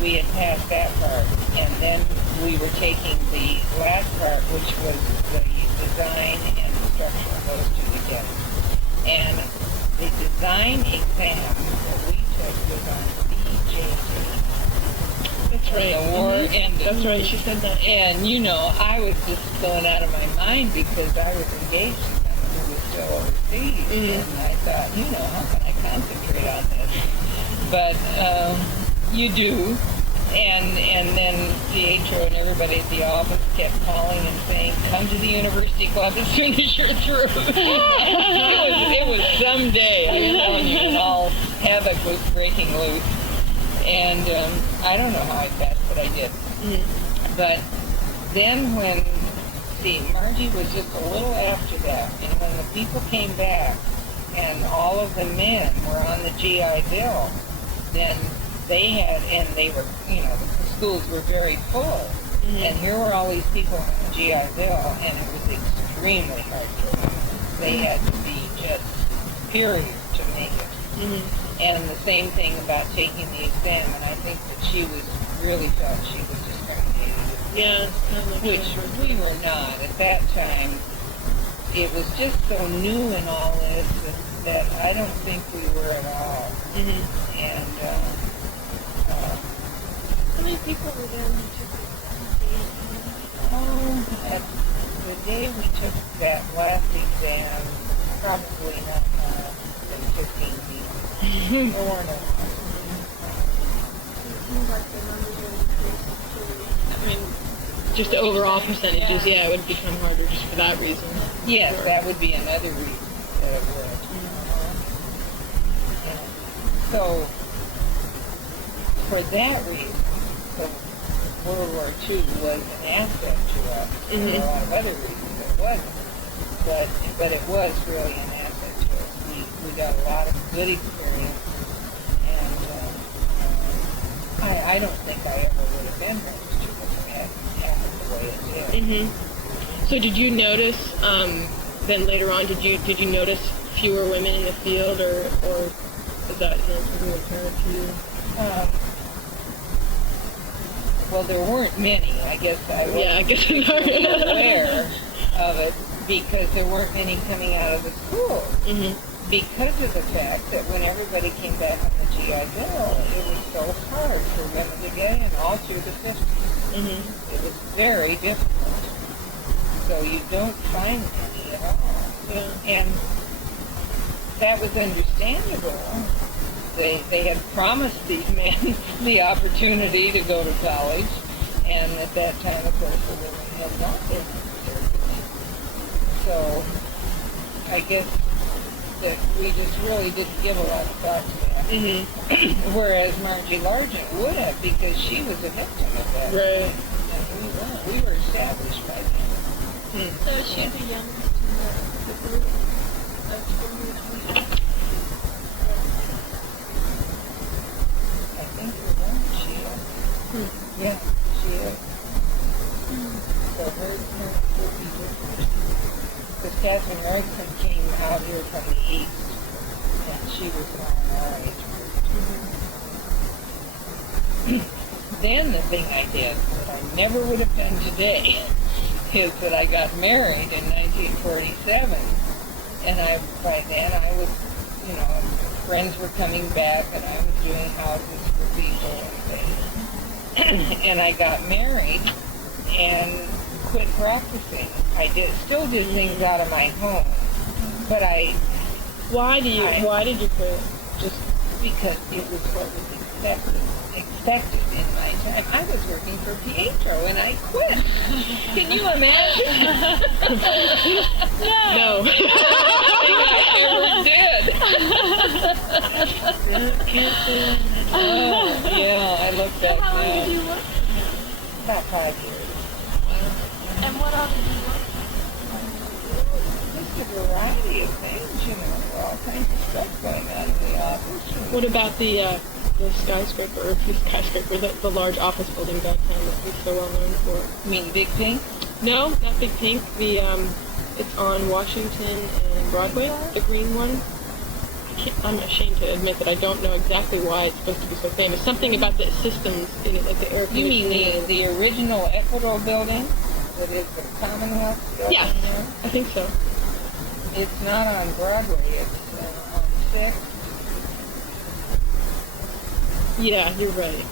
we had passed that part, and then we were taking the last part, which was the design and structure, those two together. And the design exam that we took was on BJJ. That's right. The war ended. That's right, she said that. And, you know, I was just going out of my mind because I was engaged to someone who was still overseas. And I thought, you know, how can I concentrate on this? But you do. And then Pietro and everybody at the office kept calling and saying, come to the university club as soon as you're through. it was some day, I'm telling you, and all havoc was breaking loose. And I don't know how I passed, but I did. But then when, Margie was just a little after that, and when the people came back and all of the men were on the GI Bill, then they had, and they were, you know, the schools were very full. And here were all these people on the GI Bill, and it was extremely hard for them. They had to be just superior to make it. And the same thing about taking the exam, and I think that she really felt she was discriminated. Yeah. Which we were not. At that time, it was just so new in all this that I don't think we were at all. And how many people were there when you took it? at the day we took that last exam, probably not more than 15 people. There weren't a It seems like the numbers are increasing too. I mean, just the overall percentages, yeah, it would become harder just for that reason. Yes, that would be another reason that it would. And so, for that reason, so World War II was an asset to us. For a lot of other reasons it wasn't. But it was really an asset to us. We got a lot of good experience, and I don't think I ever would have been registered if it hadn't happened the way it did. So did you notice, then later on, did you notice fewer women in the field, or is that something apparent to you? Well, there weren't many. I guess I wasn't aware of it because there weren't many coming out of the school. Because of the fact that when everybody came back on the GI Bill, it was so hard for women to get in all through the 50s. It was very difficult. So you don't find any at all. And that was understandable. They had promised these men the opportunity to go to college, and at that time, of course, the women had not been conservative. So I guess that we just really didn't give a lot of thought to that. Whereas Margie Largent would have, because she was a victim of that. Right. And we were established by then. So is she the youngest in the group of children? I think you're right, she is. Yeah, she is. So her parents would be different. Because Catherine Erickson came out here from the East, and she was around our age group. Then the thing I did that I never would have done today is that I got married in 1947, and by then I was, you know, friends were coming back, and I was doing houses for people and things. And I got married and quit practicing. I still did things out of my home, but Why did you quit? Just because it was what was expected in my time. I was working for Pietro and I quit. Can you imagine? No. I never did. Oh, yeah, I look back How long now. did you work? About 5 years. And what else did you work? Just a variety of things, you know, all kinds of stuff going on in the office. What about the skyscraper, or the skyscraper, the large office building downtown that we're so well known for? You mean Big Pink? No, not Big Pink. It's on Washington and Broadway, the green one. I'm ashamed to admit that I don't know exactly why it's supposed to be so famous. Something about the systems in it, like the air You conditioning. mean the original Ecuador building that is the Commonwealth building? Yes, there? I think so. It's not on Broadway. It's on 6th. Yeah, you're right.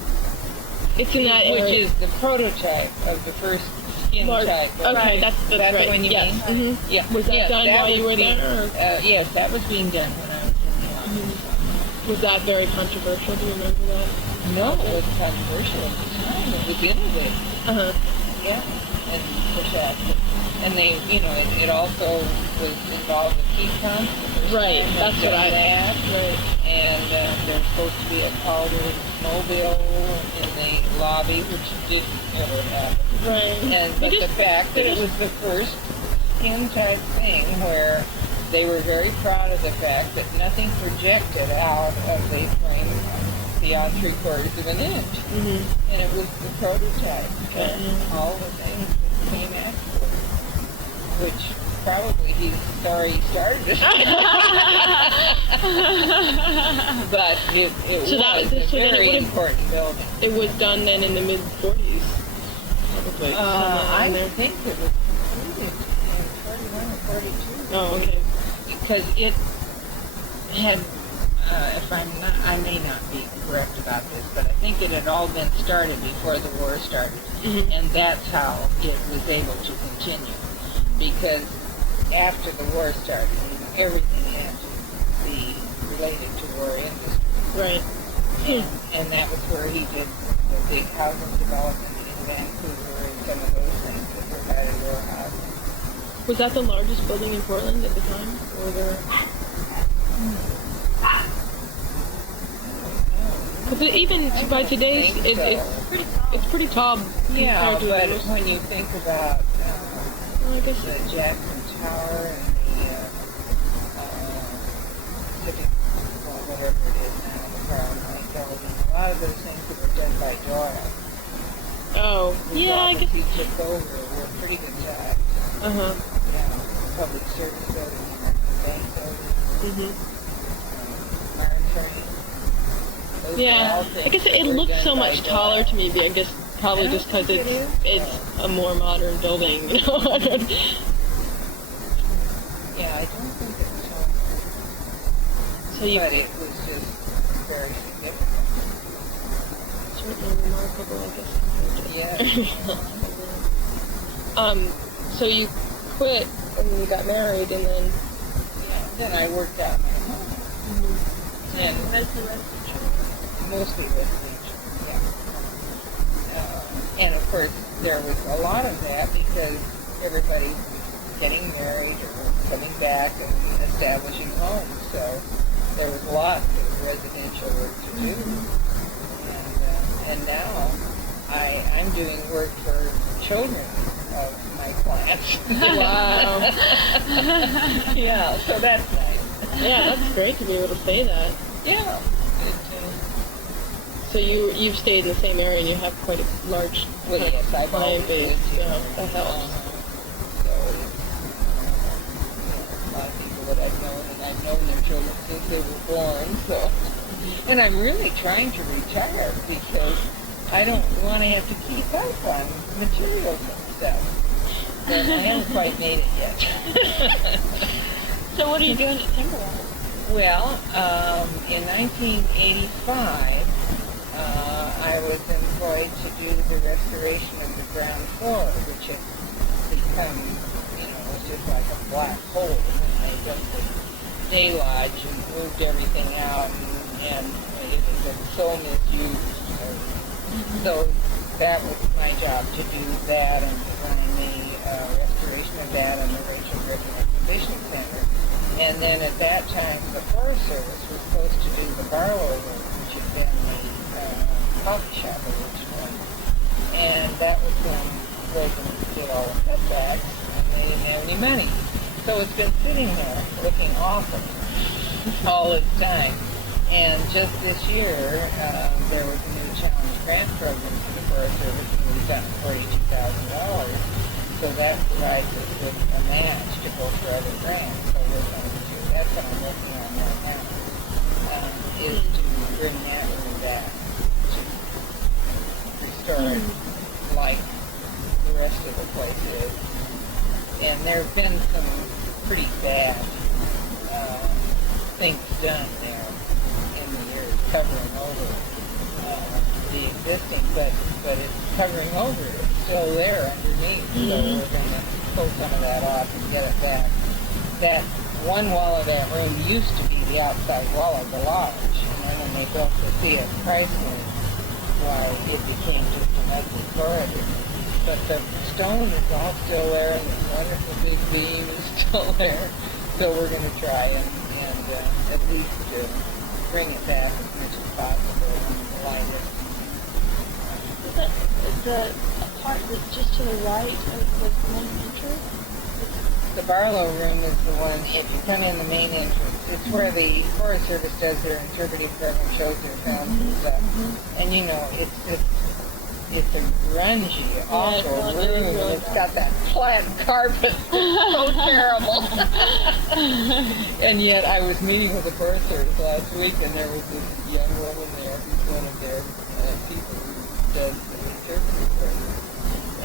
It's in that Which area. is the prototype of the first skin type. Okay, that's Is that right. the one you yes. mean? Mm-hmm. Yeah. Was that Yes, done while you was were being- there? Or? Yes, that was being done when I was in the office. Was that very controversial? Do you remember that? No, it was controversial at the time. It was innovative. Uh-huh. Yeah, and push out. And they, it also was involved with heat pumps. Right, that's what I that. Right. And there's supposed to be a Calder mobile in the lobby, which didn't ever happen. Right. But the fact that it was the first skin type thing where they were very proud of the fact that nothing projected out of the frame beyond 3/4 of an inch. Mm-hmm. And it was the prototype and all the things that came afterwards, which probably he's sorry he started it. But it So that- was a so then it very would've- important building. It was done then in the mid-40s, probably. I somewhere in there. think it was completed in 41 or 42. Oh, okay. Because it had, if I'm not, I may not be correct about this, but I think it had all been started before the war started. Mhm. And that's how it was able to continue. Because after the war started, everything had to be related to war industry. Right. And that was where he did the big housing development in Vancouver and some of those things that provided war housing. Was that the largest building in Portland at the time? Or there? Because even by today's, think so. it's pretty tall. Yeah, compared to but most- when you think about well, I guess the Jackson Tower and the Civic, well, whatever it is now, the Crown White Building, a lot of those things that were done by Doyle. Oh, The yeah, I guess. office he took over were pretty good jobs. Uh-huh. Yeah, public service building, bank building, Mhm. Marjorie. Those were Yeah, all I things guess that it were looks done so by much taller Doyle. to me, but I guess probably I just because think it is. it's a more modern building. You know? Yeah, I don't think it was tall. So you But it was just very significant. certainly remarkable, I guess. Compared to Yeah. So you quit and you got married, and then. Yeah. Then I worked out my home. And mostly residential. Yeah. And of course, there was a lot of that because everybody's getting married or coming back and establishing homes. So there was lots of residential work to do. And now I'm doing work for children of my clients. Wow. Yeah, so that's nice. Yeah, that's great to be able to say that. Yeah. So you've stayed in the same area and you have quite a large Well, yes, I've always client base. lived here. Yeah, that helps. So, a lot of people that I've known, and I've known their children since they were born, so. And I'm really trying to retire because I don't want to have to keep up on materials and stuff. But I haven't quite made it yet. So what are you doing at Timberwolf? Well, in 1985, I was employed to do the restoration of the ground floor, which had become, was just like a black hole. And I built the day lodge and moved everything out, and it had been so misused. So that was my job, to do that and to run the restoration of that and the Rachel Griffin Exhibition Center. And then at that time, the Forest Service was supposed to do the Barlow Road, which had been the coffee shop originally. And that was when Reagan did all the cutbacks, and they didn't have any money. So it's been sitting there looking awful all this time. And just this year, there was a new challenge grant program for the Forest Service, and we've gotten $42,000. So that provides us with a match to go for other grants. So we're going to do, that's what I'm working on right now. is to bring that room back, to restore it like the rest of the place is. And there have been some pretty bad things done there in the years, covering over the existing, but it's covering over it. It's still there underneath, so we're going to pull some of that off and get it back. That one wall of that room used to be the outside wall of the lodge, and then when they built the Theater Chrysler, why it became just an ugly corridor. But the stone is all still there, and this wonderful big beam is still there. So we're going to try and at least bring it back as much as possible and light it. Is the part that's just to the right of the main entrance? The Barlow room is the one, if you come in the main entrance, it's where the Forest Service does their interpretive program, shows their films and stuff. And you know, it's a grungy, awful room, and it's got that plaid carpet. So terrible. And yet, I was meeting with the Forest Service last week, and there was this young woman there who's one of their people who does the interpretive program.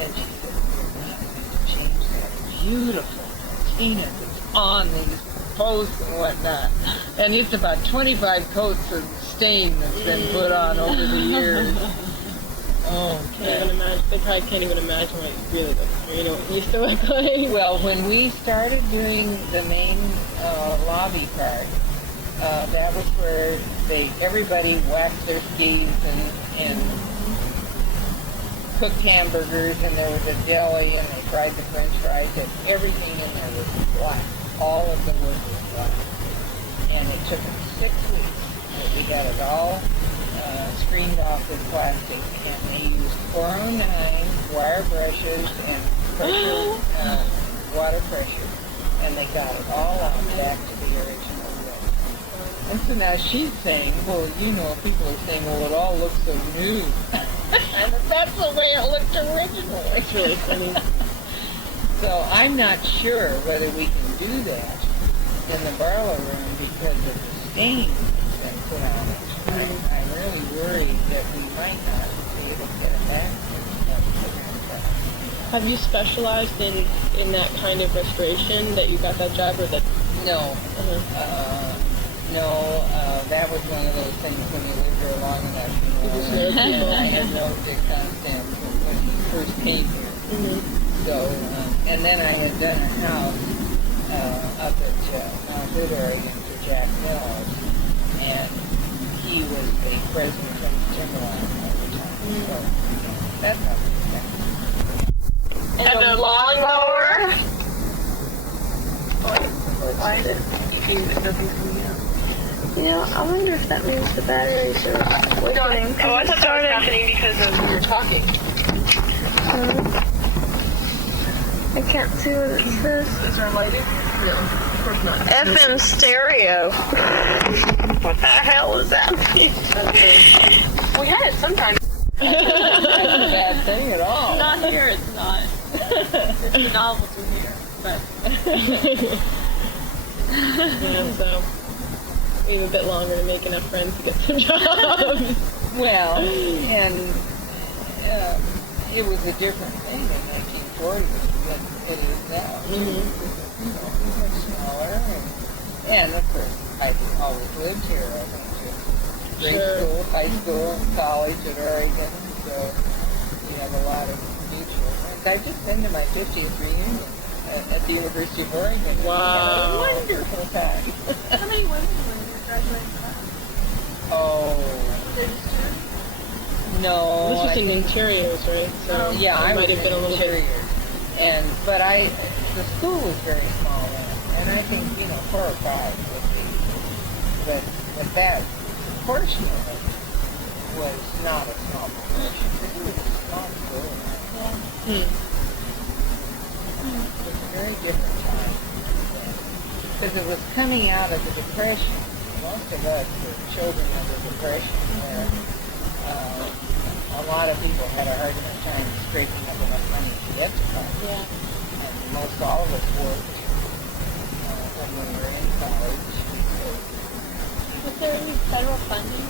And she said, we're not going to change that beautiful patina that's on these posts and whatnot. And it's about 25 coats of stain that's been put on over the years. Oh, can't even imagine. They probably can't even imagine what it really looks like. You know, what it used to look like. Well, when we started doing the main lobby part, that was where everybody waxed their skis and cooked hamburgers, and there was a deli, and they fried the French fries, and everything in there was black. All of the wood was black. And it took us 6 weeks, but we got it all screened off with plastic, and they used 409 wire brushes and pressure, water pressure, and they got it all out back to the original look. And so now she's saying, well, you know, people are saying, well, it all looks so new. And that's the way it looked originally. It's really funny. So I'm not sure whether we can do that in the Barlow room because of the stain that's been put on it. I'm really worried that we might not be able to get it back. Have you specialized in that kind of restoration that you got that job, or that? No. That was one of those things when you lived here long enough, you know. I had no big concept when we first came here. So, and then I had done a house up at Mount Hood, Oregon for Jack Mills, and he was the president of Timberline all the time. So, that's not the thing. And the lawnmower? Why is it? Nothing's coming out. You know, I wonder if that means the batteries are starting. Oh, I thought that was happening because of your talking. I can't see what it says. Is there lighting? No, of course not. FM stereo. What the hell is that? We had it sometimes. That's not a bad thing at all. Not here, it's not. It's a novelty here, but. Yeah, so we have a bit longer to make enough friends to get some jobs. Well, and it was a different thing in 1940 than it is now. You know, much smaller, and of course, I've always lived here. I went to grade school, high school, and college at Oregon, so we have a lot of mutual friends. I've just been to my 50th reunion at the University of Oregon. Wow. We had a wonderful time. How many women were in your graduating class? Oh, There just two? no. This was I in think- interiors, right? So yeah, I might was have been a little bit. interior. But the school was very small then, and I think, 4 or 5 would be. But that portion of it was not a small portion. It was a small school. Hmm. It was a very different time then, because it was coming out of the Depression. Most of us were children of the Depression, where a lot of people had a hard enough time scraping up enough money to get to college. Yeah. And most all of us worked when we were in college. So, Was there any federal funding?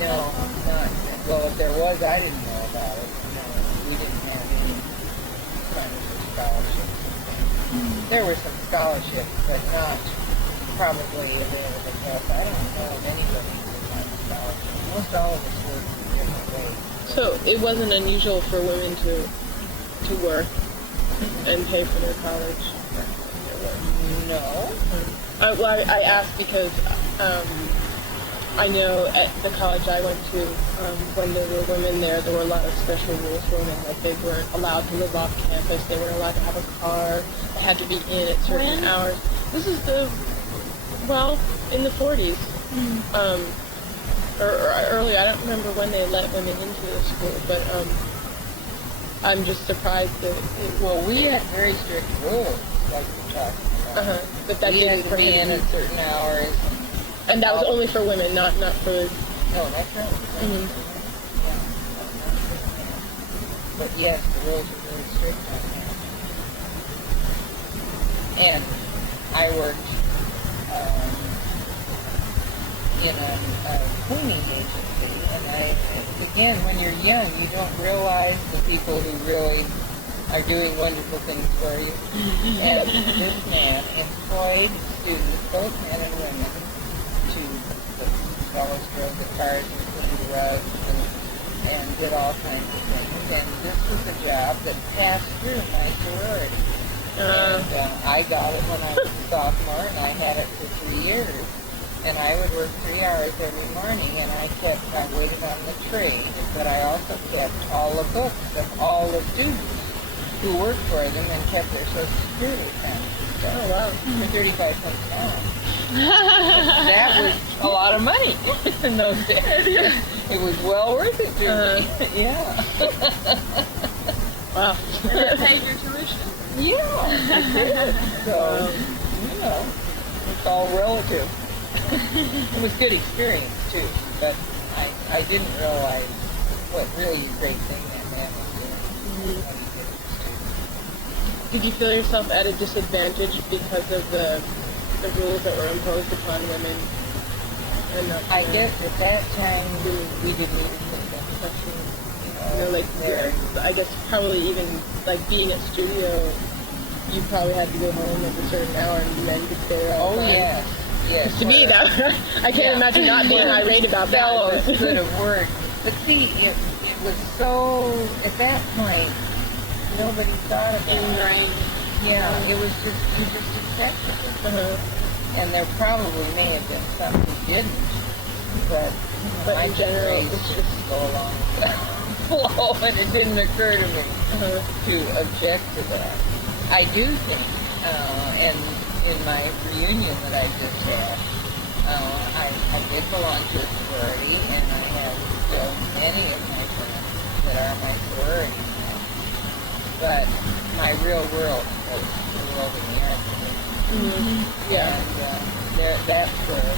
No, not, well, if there was, I didn't know about it. No, we didn't have any kind of scholarships. There were some scholarships, but not probably available to us. I don't know of anybody who got a scholarship. Most all of us worked in different ways. So it wasn't unusual for women to work and pay for their college. No. Well, I asked because I know at the college I went to, when there were women there were a lot of special rules for women. Like they weren't allowed to live off campus. They weren't allowed to have a car. They had to be in at certain hours. This is in the 40s. Or earlier. I don't remember when they let women into the school, but I'm just surprised that we had very strict rules, like we're talking about. But that we didn't had to be in at certain hours. And that was only for women, not for... No, that's right. Yeah. But yes, the rules are very strict on that. And I worked in a cleaning agency, and again, when you're young, you don't realize the people who really are doing wonderful things for you. And this man employed students, both men and women, to the fellows drove the cars and cleaned the rugs and did all kinds of things. And this was a job that passed through my sorority. And I got it when I was a sophomore, and I had it for 3 years. And I would work 3 hours every morning, and I waited on the trade, but I also kept all the books of all the students who worked for them and kept their Social Security accounts. Oh, wow. For 35 cents an hour. That was a lot of money in those days. It was well worth it to me. Yeah. Wow. And it paid your tuition. Yeah, it did. So, it's all relative. It was a good experience, too, but I didn't realize what really a great thing that man was doing. Did you feel yourself at a disadvantage because of the rules that were imposed upon women? I guess at that time we didn't even think that question. I guess probably even like being a studio, you probably had to go home at a certain hour and men could stay there all the time. Yes. To me, I can't imagine not being irate about that. Fellows could have worked. But see, it was so, at that point, nobody thought about it. Right. Yeah, it was just, you just accepted it. And there probably may have been some who didn't, but in general, it's just go along with the flow, and it didn't occur to me to object to that. I do think, and in my reunion that I just had, I did belong to a sorority, and I have still many of my friends that are my sorority friends. But my real world was the world of the arts. Yeah. And that's where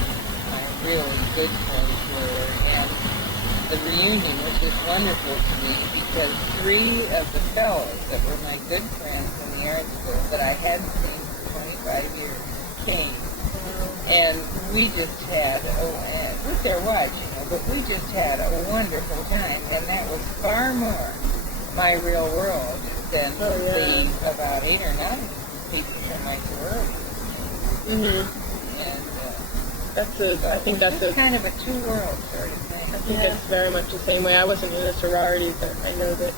my really good friends were. And the reunion was just wonderful to me because 3 of the fellows that were my good friends in the art school that I hadn't seen for 25 years came. And we just had, with their wives, but we just had a wonderful time. And that was far more my real world than the about 8 or 9 people from my sorority. And I think that's kind of a two-world sort of thing. I think it's very much the same way. I wasn't in a sorority, but I know that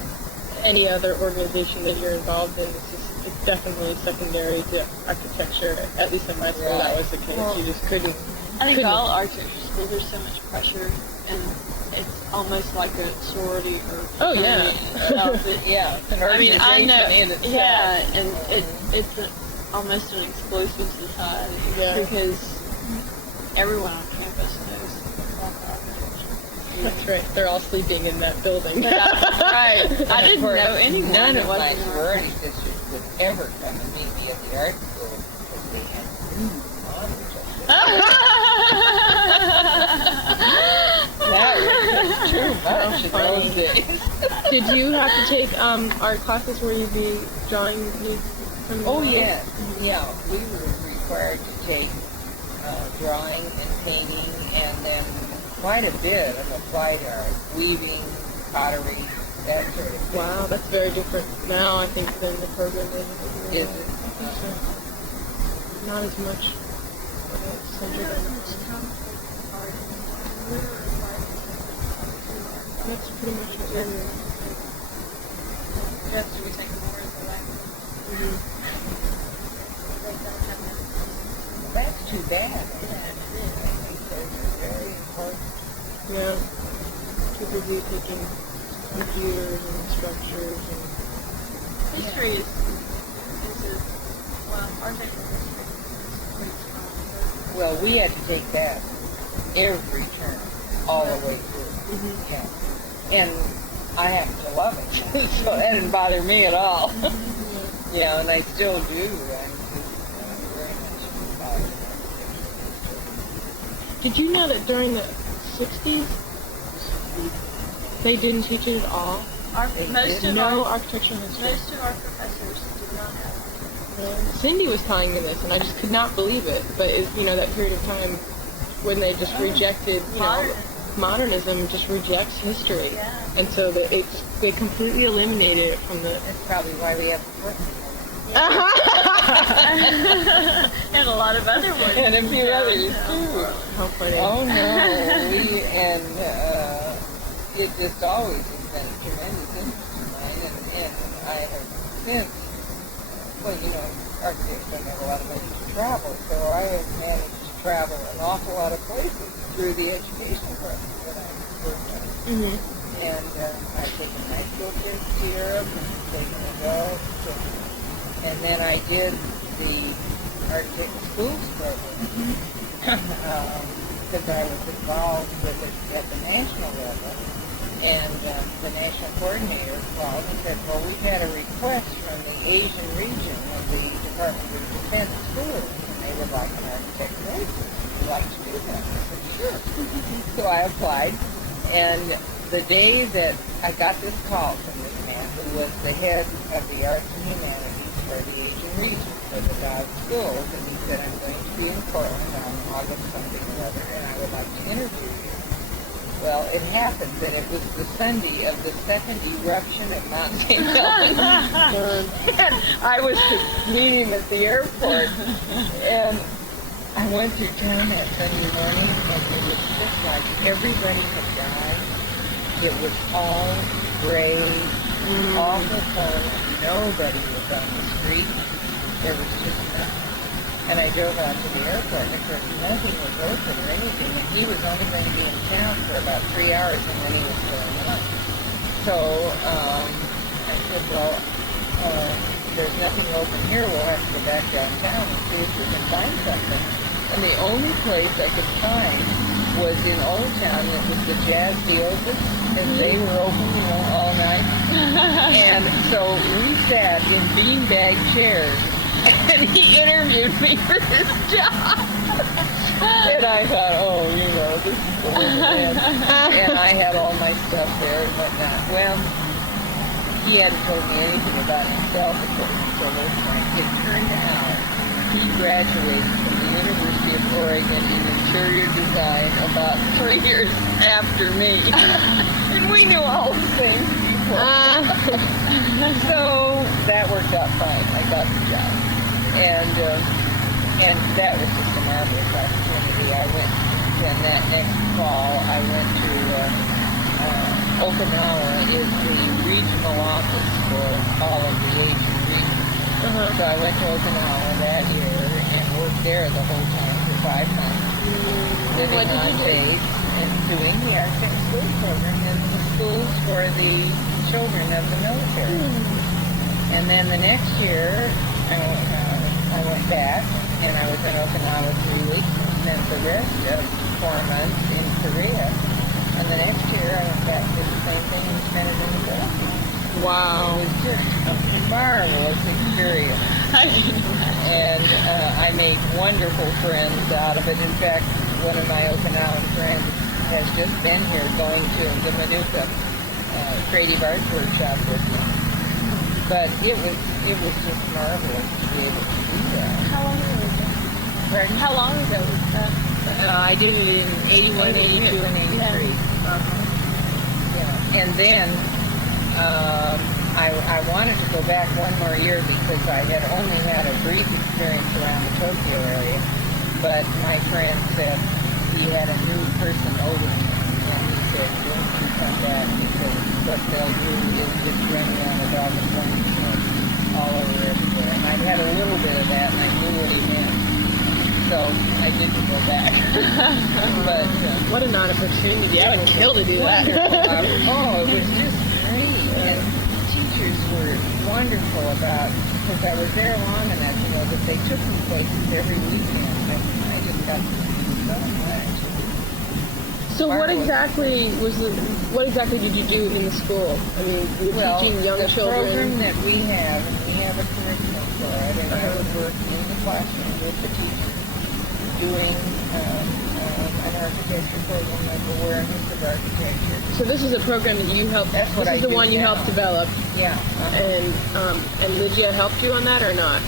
any other organization that you're involved in, it's definitely secondary to architecture. At least in my school, that was the case. Well, you just couldn't. I think all architecture schools, there's so much pressure, and it's almost like a sorority or it's an organization I mean, I know, in itself. yeah, and it's almost an exclusive society because everyone on campus knows about architecture. That's right. They're all sleeping in that building. Right. I didn't know anyone. None of my wasn't sorority sisters would ever come and meet me at the art school because they had rude models. That was too much in those days. Did you have to take art classes where you'd be drawing these? Oh, yes. Yeah, we were required to take drawing and painting, and then quite a bit of applied art, weaving, pottery, that sort of thing. Wow, that's very different now, I think, than the program is. Is it? Not as much centered on that's pretty much what we're doing. Just we take more of the language. That's too bad. I think those are very important. Yeah. Too busy taking computers and structures and History is our technical history is quite strong. Well, we had to take that every term, all the way through. Mm-hmm. Yeah. And I happen to love it, so that didn't bother me at all. Yeah, and I still do. I'm very much involved in Did you know that during the 60s, they didn't teach it at all? No architectural history. Most of our professors did not have Cindy was telling me this, and I just could not believe it. But that period of time when they just rejected, modernism just rejects history, and so they completely eliminated it from the. That's probably why we have the work. and a lot of other ones. And a few others too. How funny. Oh no, it just always has been a tremendous interest of mine, and I have since, architects don't have a lot of money to travel, so I have managed to travel an awful lot of places through the education program that I worked on. Mm-hmm. And I've taken high school kids to Europe, and taken adults, and then I did the architect schools program because I was involved with it at the national level. And the national coordinator called and said, well, we've had a request from the Asian region of the Department of Defense schools, and they would like an architect basis. Would you like to do that? I said, sure. So I applied, and the day that I got this call from this man, who was the head of the arts and humanities for the Asian region for the Dodge schools, and he said, I'm going to be in Portland on August something or other, and I would like to interview you. Well, it happened that it was the Sunday of the second eruption of Mount St. Helens. And I was to meet him at the airport. And I went through town that Sunday morning, and it was just like everybody had died. It was all gray, awful cold. Nobody was on the street. There was just nothing. And I drove out to the airport, and of course nothing was open or anything, and he was only going to be in town for about 3 hours, and then he was going up. So I said, well, there's nothing open here. We'll have to go back downtown and see if we can find something. And the only place I could find was in Old Town. It was the Jazz the Opus, and they were open, all night. And so we sat in beanbag chairs. And he interviewed me for this job. And I thought, this is the way it is. And I had all my stuff there and whatnot. Well, he hadn't told me anything about himself until this point. It turned out he graduated from the University of Oregon in interior design about 3 years after me. And we knew all the same people. So that worked out fine. I got the job. And that was just a marvelous opportunity. I went, and that next fall, I went to Okinawa is the regional office for all of the Asian regions. So I went to Okinawa that year and worked there the whole time for 5 months, living on base and doing the architect school program in the schools for the children of the military. And then the next year, I went back, and I was in Okinawa 3 weeks, and then the rest of 4 months in Korea. And the next year, I went back to the same thing and spent it in the Philippines. Wow. It was just a marvelous experience. And I made wonderful friends out of it. In fact, one of my Okinawan friends has just been here going to the Manuka Creative Arts Workshop with me. But it was just marvelous to be able to do that. How long ago was that? Pardon? How long ago was that? I did it in 81, 82, and 83. Yeah. And then I wanted to go back one more year because I had only had a brief experience around the Tokyo area. But my friend said he had a new person over him, and he said, don't you come back, because what they'll do is just run you on a dog and pony all over everywhere. And I'd had a little bit of that, and I knew what he meant. So I didn't go back. But what a non-opportunity. I would kill to do that. Oh, it was just great. And teachers were wonderful about, because I was there long enough to know that they took me places every weekend. And I just got to see so much. So what exactly did you do in the school? I mean, you were teaching young children. The program that we have a curriculum for it, and I would work in the classroom with the teachers doing an architecture program, like awareness of architecture. So this is a program that you helped. That's what this is I the one you now. helped develop. Yeah. And Lygia helped you on that or not?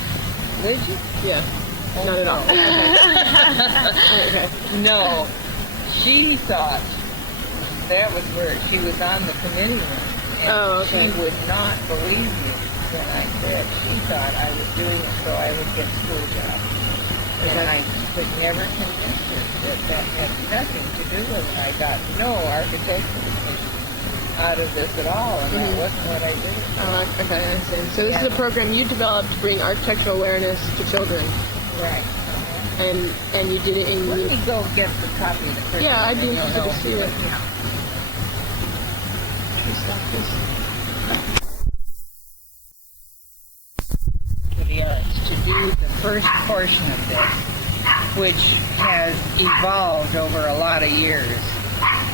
Lygia? Yeah. Not at all. Okay. No. She thought that was where she was on the committee room. And she would not believe me when I said she thought I was doing it so I would get school jobs. And I could never convince her that had nothing to do with it. I got no architecture out of this at all, and that wasn't what I did. Okay, I understand. So this is a program you developed to bring architectural awareness to children. Right. And you did it in... Let me go get the copy of the curriculum. Yeah, I'd be interested to see it. To do the first portion of this, which has evolved over a lot of years,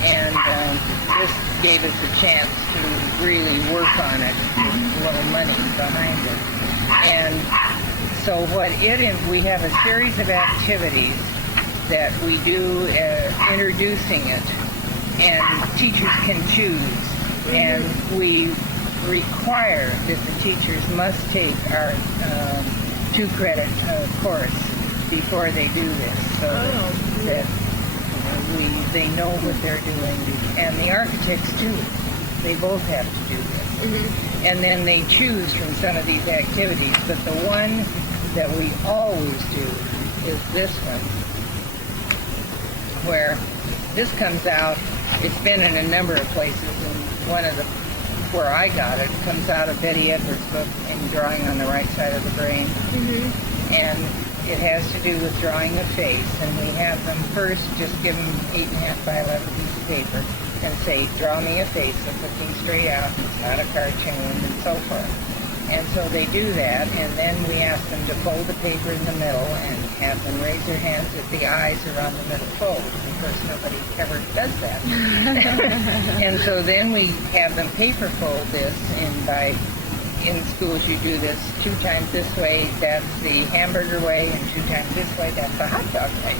and this gave us a chance to really work on it with a little money behind it. And so we have a series of activities that we do introducing it, and teachers can choose, and we require that the teachers must take our 2-credit course before they do this, so that they know what they're doing, and the architects too. They both have to do this. And then they choose from some of these activities, but the one that we always do is this one, where this comes out. It's been in a number of places, and one of the where I got it comes out of Betty Edwards' book in Drawing on the Right Side of the Brain. And it has to do with drawing a face, and we have them first just give them 8.5 by 11 piece of paper and say, draw me a face that's looking straight out, it's not a cartoon, and so forth. And so they do that, and then we ask them to fold the paper in the middle and have them raise their hands if the eyes are on the middle fold. Of course, nobody ever does that. And so then we have them paper fold this, and in schools you do this 2 times this way, that's the hamburger way, and 2 times this way, that's the hot dog way.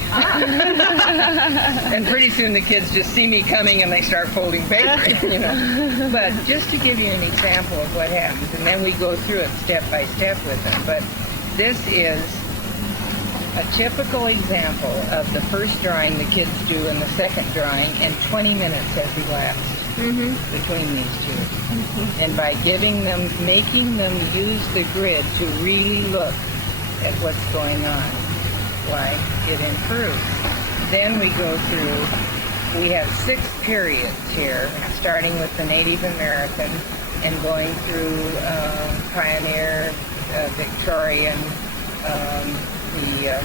And pretty soon the kids just see me coming and they start folding paper, But just to give you an example of what happens, and then we go through it step by step with them. But this is a typical example of the first drawing the kids do and the second drawing, and 20 minutes has elapsed between these two. And by making them use the grid to really look at what's going on, why it improves. Then we go through, we have 6 periods here, starting with the Native American and going through Pioneer, Victorian, the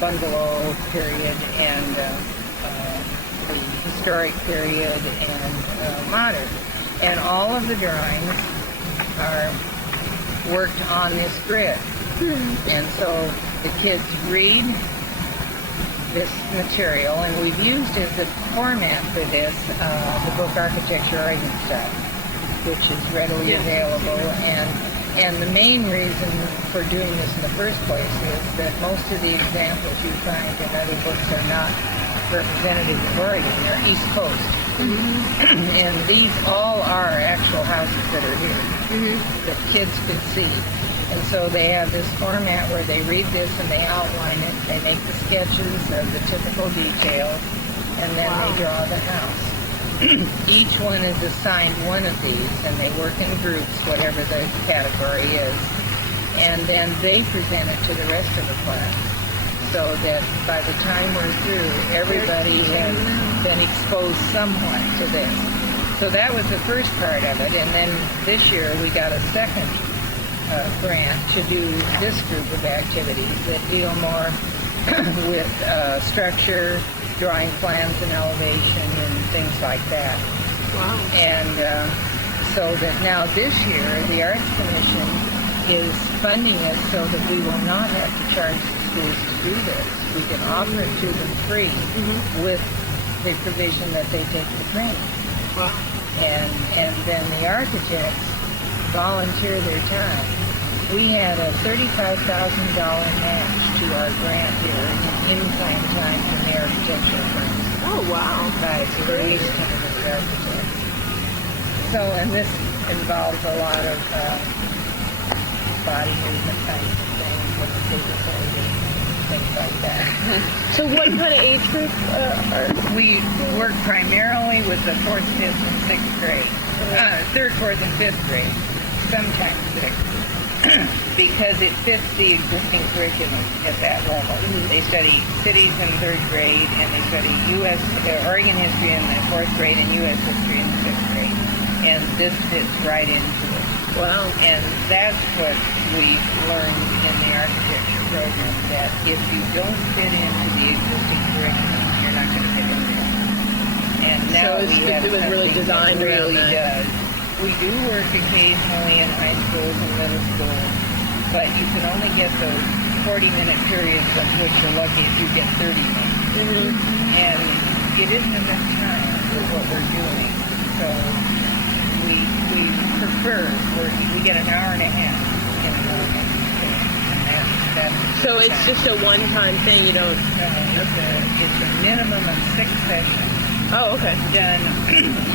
bungalow period, and the historic period, and modern. And all of the drawings are worked on this grid. And so the kids read this material, and we've used as a format for this the book Architecture Eugenstadt, which is readily available. And the main reason for doing this in the first place is that most of the examples you find in other books are not representative of Oregon. They're East Coast. And these all are actual houses that are here that kids could see. And so they have this format where they read this and they outline it. They make the sketches of the typical details, and then they draw the house. Each one is assigned one of these, and they work in groups, whatever the category is. And then they present it to the rest of the class, so that by the time we're through, everybody has been exposed somewhat to this. So that was the first part of it. And then this year we got a second grant to do this group of activities that deal more with structure, drawing plans and elevation and things like that. Wow. And so that now this year the Arts Commission is funding it so that we will not have to charge the schools to do this. We can offer it to them free with the provision that they take the training. Wow. And then the architects volunteer their time. We had a $35,000 match to our grant here in in-kind time from the architectural firms. Oh, wow. By today's kind of architects. So, and this involves a lot of body movement kinds of things with the physical things like that. So what kind of age group are... We work primarily with the 4th, 5th, and 6th grade. 3rd, 4th, and 5th grade. Sometimes 6th. Because it fits the existing curriculum at that level. They study cities in 3rd grade, and they study Oregon history in the 4th grade and U.S. history in the 5th grade. And this fits right into it. Wow. And that's what we learned in the architecture program, that if you don't fit into the existing curriculum, you're not going to fit in there. And now it was really designed that around really that. does. We do work occasionally in high schools and middle schools, but you can only get those 40-minute periods, of which you're lucky if you get 30 minutes. And it isn't enough time for what we're doing. So we prefer, we get an hour and a half in the morning. So it's just a one-time thing, you don't... It's a minimum of 6 sessions. Oh, okay. Done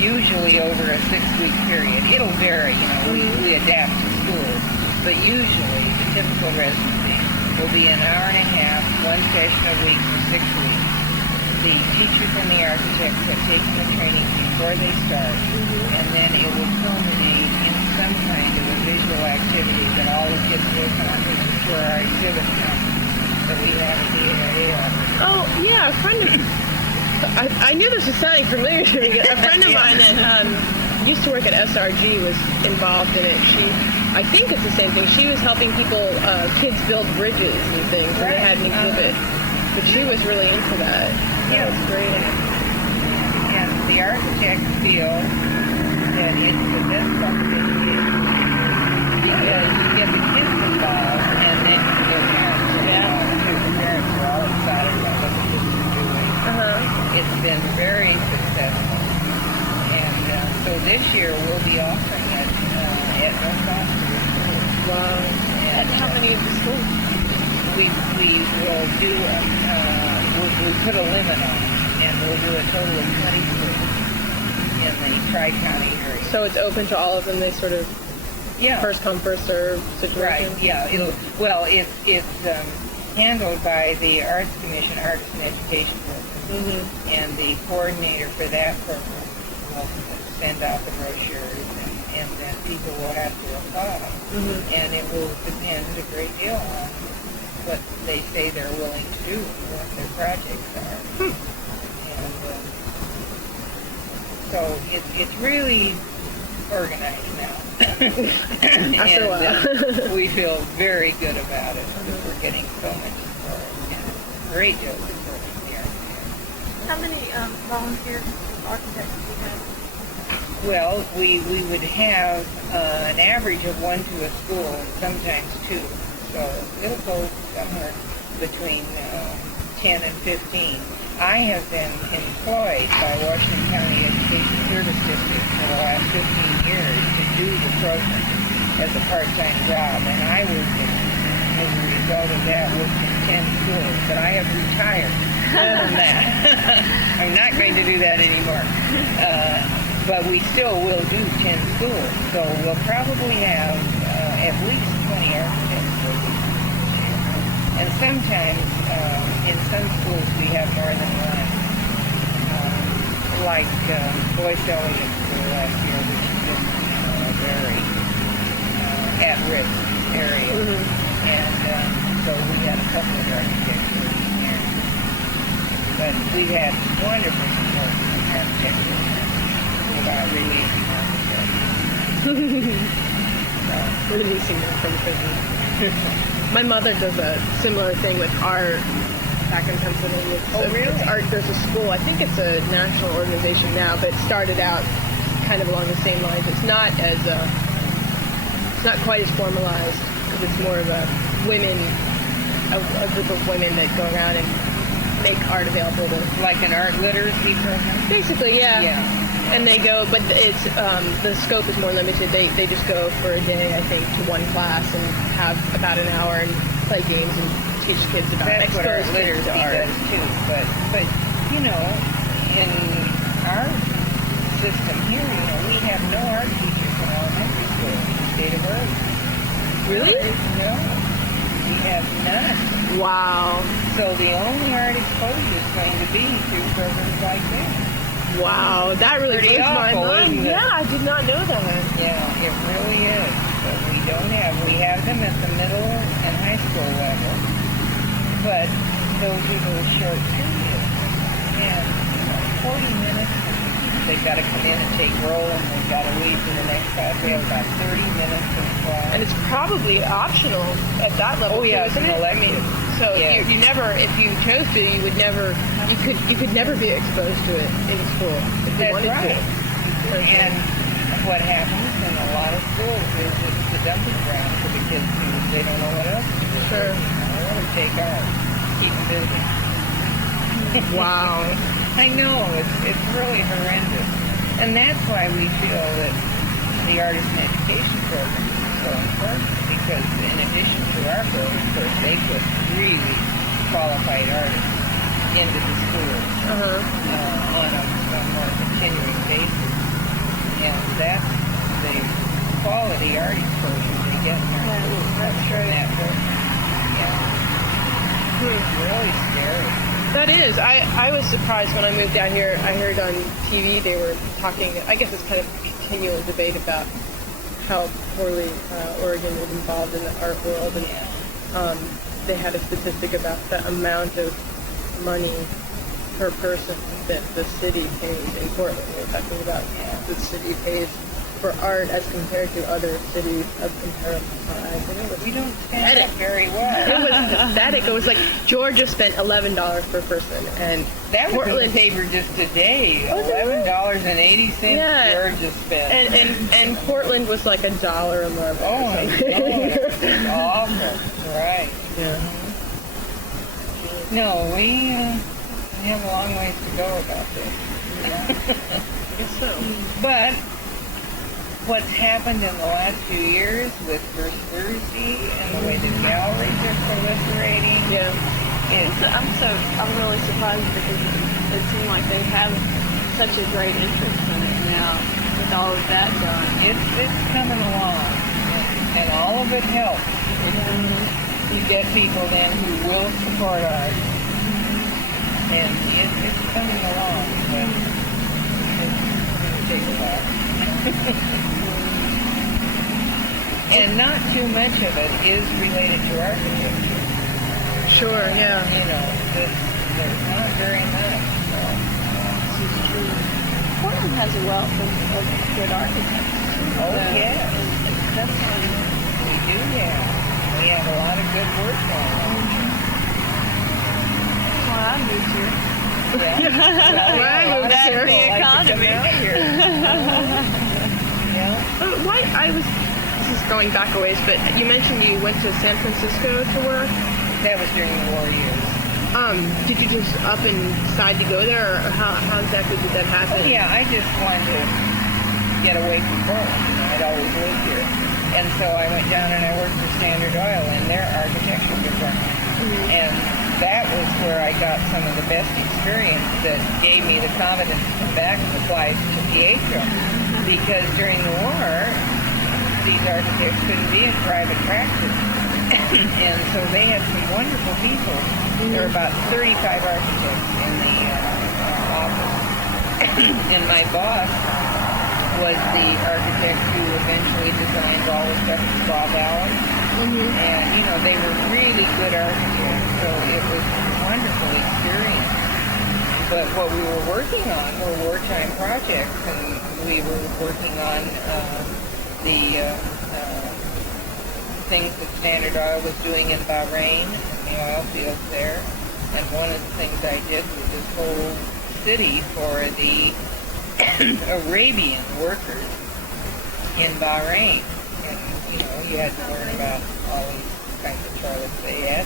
usually over a 6-week period. It'll vary, we adapt to schools, but usually the typical residency will be an hour and a half, 1 session a week for 6 weeks. The teachers and the architects have taken the training before they start, and then it will culminate in some kind of a visual activity that all the kids work on, which is where our exhibit comes that we have at the area. Oh, yeah, a friend of... I knew this was sounding familiar to me. A friend of mine that used to work at SRG was involved in it. I think it's the same thing. She was helping kids build bridges and things, and they had an exhibit. But she was really into that. Yeah, it's great. And the architects feel that it's the best competition because you get the kids involved, and then their parents are involved, because the parents are all excited about what the kids are doing. It's been very successful. And so this year we'll be offering it at no cost to the schools. Wow. And how many of the schools? We will do, we put a limit on it, and we'll do a total of 20 schools in the Tri-County area. So it's open to all of them, they sort of first come, first serve situation? Right, yeah. It's handled by the Arts Commission, Arts and Education Program, and the coordinator for that program will send out the brochures, and then people will have to apply. And it will depend a great deal on what they say they're willing to do and what their projects are. And so it's really organized now. After a while. We feel very good about it because we're getting so much support and great deal of support from the architects. How many volunteer architects do you have? Well, we would have an average of 1 to a school and sometimes 2. So it'll go somewhere between 10 and 15. I have been employed by Washington County Education Service District for the last 15 years to do the program as a part-time job, and I worked as a result of that worked in 10 schools, but I have retired from that. I'm not going to do that anymore. But we still will do 10 schools, so we'll probably have at least 20 architects working on it this year. And sometimes, in some schools, we have more than one. Like Boyce Elliott School last year, which is in a very at-risk area. And so we had a couple of architects working there. But we've had wonderful support from architecture about releasing architects. Releasing them from prison. My mother does a similar thing with art back in Pennsylvania. Oh, really? It's art. There's a school. I think it's a national organization now, but it started out kind of along the same lines. It's not as it's not quite as formalized because it's more of a group of women that go around and make art available to. Like an art literacy program? Basically, yeah. Yeah. And they go, but it's the scope is more limited. They just go for a day, I think, to one class and have about an hour and play games and teach kids about That's what art literacy does too. But you know, in our system here, we have no art teachers in elementary school in the state of Oregon. Really? No, we have none. Wow. So the only art exposure is going to be through programs like this. Wow, that really Pretty blows my awful, mind. isn't it? Yeah, I did not know that. Yeah, it really is. But we have them at the middle and high school level, but those are those short periods. And 40 minutes, they've got to come in and take roll, and they've got to leave for the next class. We have about 30 minutes of class. And it's probably optional at that level. Oh, yeah, too, isn't it's an it? elective. So Yeah. you never, if you chose to, you could never be exposed to it in school if you That's wanted right. to. And what happens in a lot of schools is it's the dumping ground for the kids who they don't know what else to do. Sure. I want to take art, keep them busy. Wow. I know, it's really horrendous. And that's why we feel that the artist education program is so important, because in addition to our program, of course, they put really qualified artists into the schools on a more continuing basis. And that's the quality art exposure they get in our schools. That's from that program. Yeah. It's really scary. That is. I was surprised when I moved down here. I heard on TV they were talking, I guess it's kind of a continual debate about how poorly Oregon is involved in the art world. And they had a statistic about the amount of money per person that the city pays in Portland. They were talking about the city pays for art as compared to other cities of comparable size. And it was We don't stand up very well. It was pathetic. It was like Georgia spent $11 per person, and That was Portland in the paper just today. Oh, is it really? $11.80 Yeah. Georgia spent. and Portland was like $1 a month. Oh my God, that's awful. Right. Yeah. No, we have a long ways to go about this. I guess so. But what's happened in the last few years with First Thursday and the way the galleries are proliferating, Yeah. I'm really surprised because it seemed like they have such a great interest in it now with all of that done. it's coming along, and all of it helps. You get people then who will support art, and it's coming along, but it's going to take a while. And not too much of it is related to architecture. Sure. Yeah. There's not very much. So. This is true. Portland has a wealth of good architects. Oh, yeah. Definitely. We do we have a lot of good work going on. That's why I moved here. Yeah. Well, I moved That's here. the economy. Yeah. Why this is going back a ways, but you mentioned you went to San Francisco to work. That was during the war years. Did you just up and decide to go there, or how exactly did that happen? Oh, yeah, I just wanted to get away from Portland. I'd always lived here. And so I went down and I worked for Standard Oil in their architectural department. And that was where I got some of the best experience that gave me the confidence to come back and apply to Pietro. Because during the war, these architects couldn't be in private practice. And so they had some wonderful people. There were about 35 architects in the office. And my boss was the architect who eventually designed all the stuff for Bob Allen. And, you know, they were really good architects, so it was a wonderful experience. But what we were working on were wartime projects, and we were working on the things that Standard Oil was doing in Bahrain, in the oil fields there. And one of the things I did was this whole city for the Arabian workers in Bahrain. And, you know, you had to learn about all these kinds of toilets they had.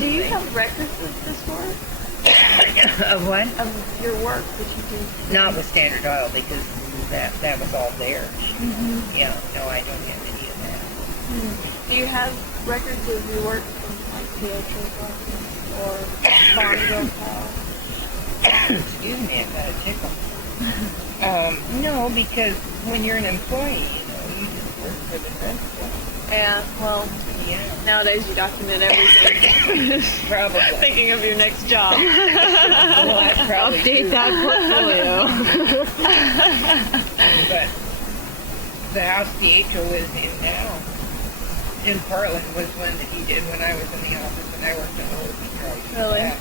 Do you have records of this work? Of what? Of your work that you did? Not with Standard Oil, because that was all theirs. Yeah, no, I don't have any of that. Do you have records of your work from like Pietro's office or Bonneville Powell? Excuse me, I've got a tickle. No, because when you're an employee, you know, you just work for the principal. Yeah, well, Yeah, nowadays you document everything. probably. Thinking of your next job. Well, that's probably Update true. that portfolio. But the house Pietro lives in now in Portland was one that he did when I was in the office and I worked on the working project. Really? Yeah.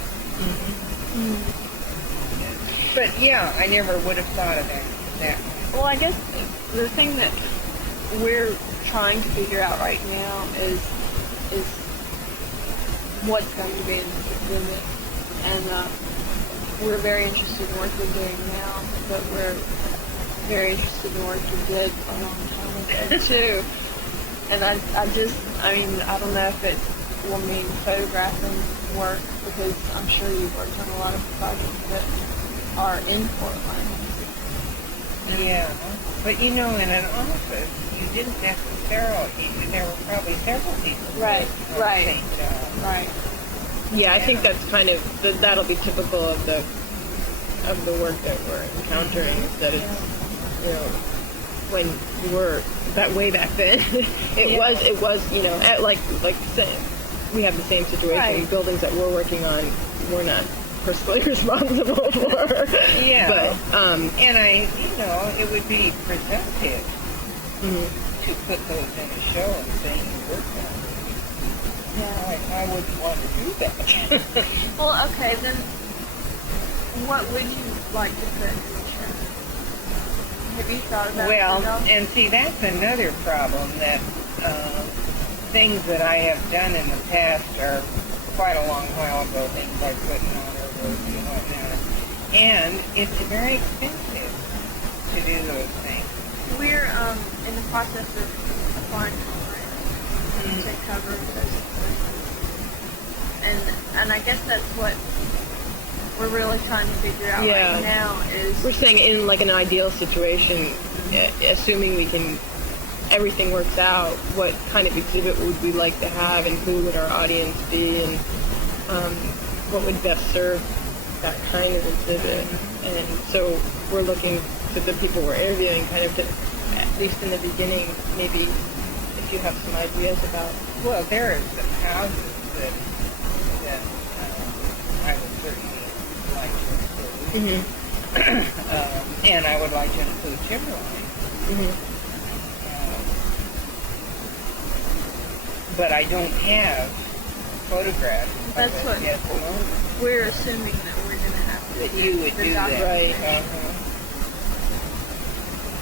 But yeah, I never would have thought of that way. Well, I guess the thing that we're trying to figure out right now is what's going to be in this exhibit, and we're very interested in work we're doing now, but we're very interested in work you did a long time ago too. And I mean, I don't know if it will mean photographing work, because I'm sure you've worked on a lot of projects that are in Portland. Yeah, but you know, in an office, you didn't necessarily. There were probably several people. Right, on right. the same job. Right. Yeah, I think that's kind of that'll be typical of the work that we're encountering. Is that it's, you know, when you were way back then, it was you know, like we have the same situation. Right. Buildings that we're working on, we're not personally responsible for. Yeah, but and you know, it would be presumptive to put those in a show and say you worked on it. Yeah. I wouldn't want to do that. Well, okay, then what would you like to put in the show? Have you thought about Well, it else? and see, that's another problem, that things that I have done in the past are quite a long while ago, things like putting on airways and whatnot. And it's very expensive to do those things. We're in the process of applying for grants to cover those expenses. And I guess that's what we're really trying to figure out Yeah. right now is... we're saying in like an ideal situation, assuming everything works out, what kind of exhibit would we like to have, and who would our audience be, and what would best serve that kind of exhibit. And so we're looking to the people we're interviewing kind of to, at least in the beginning, maybe if you have some ideas about. Well, there are some houses that I would certainly like to include. And I would like to include Timberline. But I don't have photographs. That's of what it at the moment. we're assuming that we're going to have to That you would the do that. documentation. Right.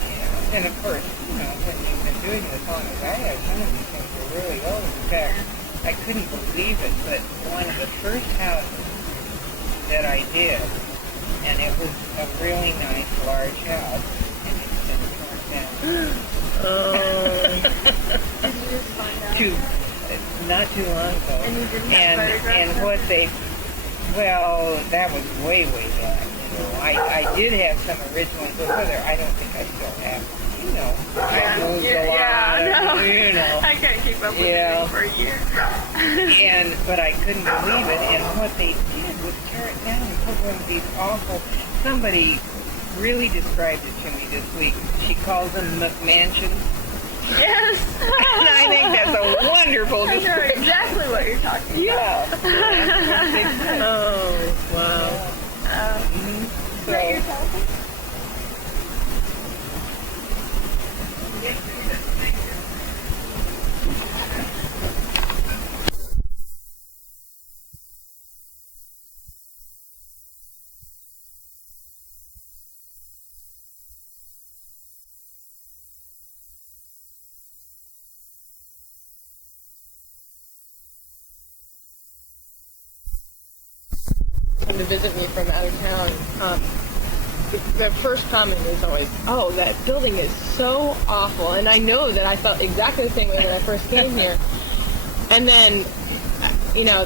Yeah. And of course, you know, when you've been doing this long as I have, some of these things are really old. In fact, I couldn't believe it, but one of the first houses that I did, and it was a really nice, large house, and it's been torn down. Did you just find out? Not too long ago. And you didn't have photographs and of what it? well, that was way back. You know, I did have some originals, but whether I don't think I still have them. You know, I moved a lot. I know. You know. I can't keep up with Yeah. it for a year. But I couldn't believe it. And what they did was tear it down and put one of these awful. Somebody really described it to me this week. She calls them McMansions. Yes. And I think that's a wonderful I know description. exactly what you're talking about. Yeah. Oh, wow. Is that your telephone? Come to visit me from out of town, the first comment is always, "Oh, that building is so awful." And I know that I felt exactly the same way when I first came here. And then,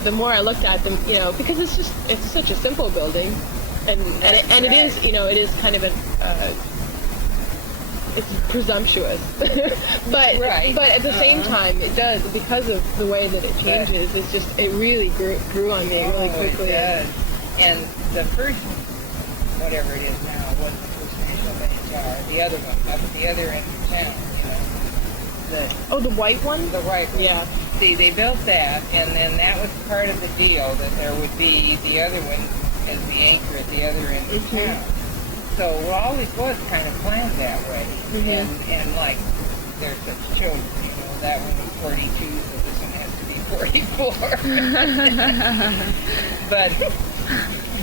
the more I looked at them, because it's such a simple building, and it is, it is kind of it's presumptuous, but at the same time, it does, because of the way that it changes. It really grew on me really quickly. It does. And the first, whatever it is now, what's the first national bank tower? The other one, up at the other end of town, The white one? the right one. Yeah. See, they built that, and then that was part of the deal, that there would be the other one as the anchor at the other end of town. So it always was kind of planned that way. And like, there's such children, that one was 42, so this one has to be 44.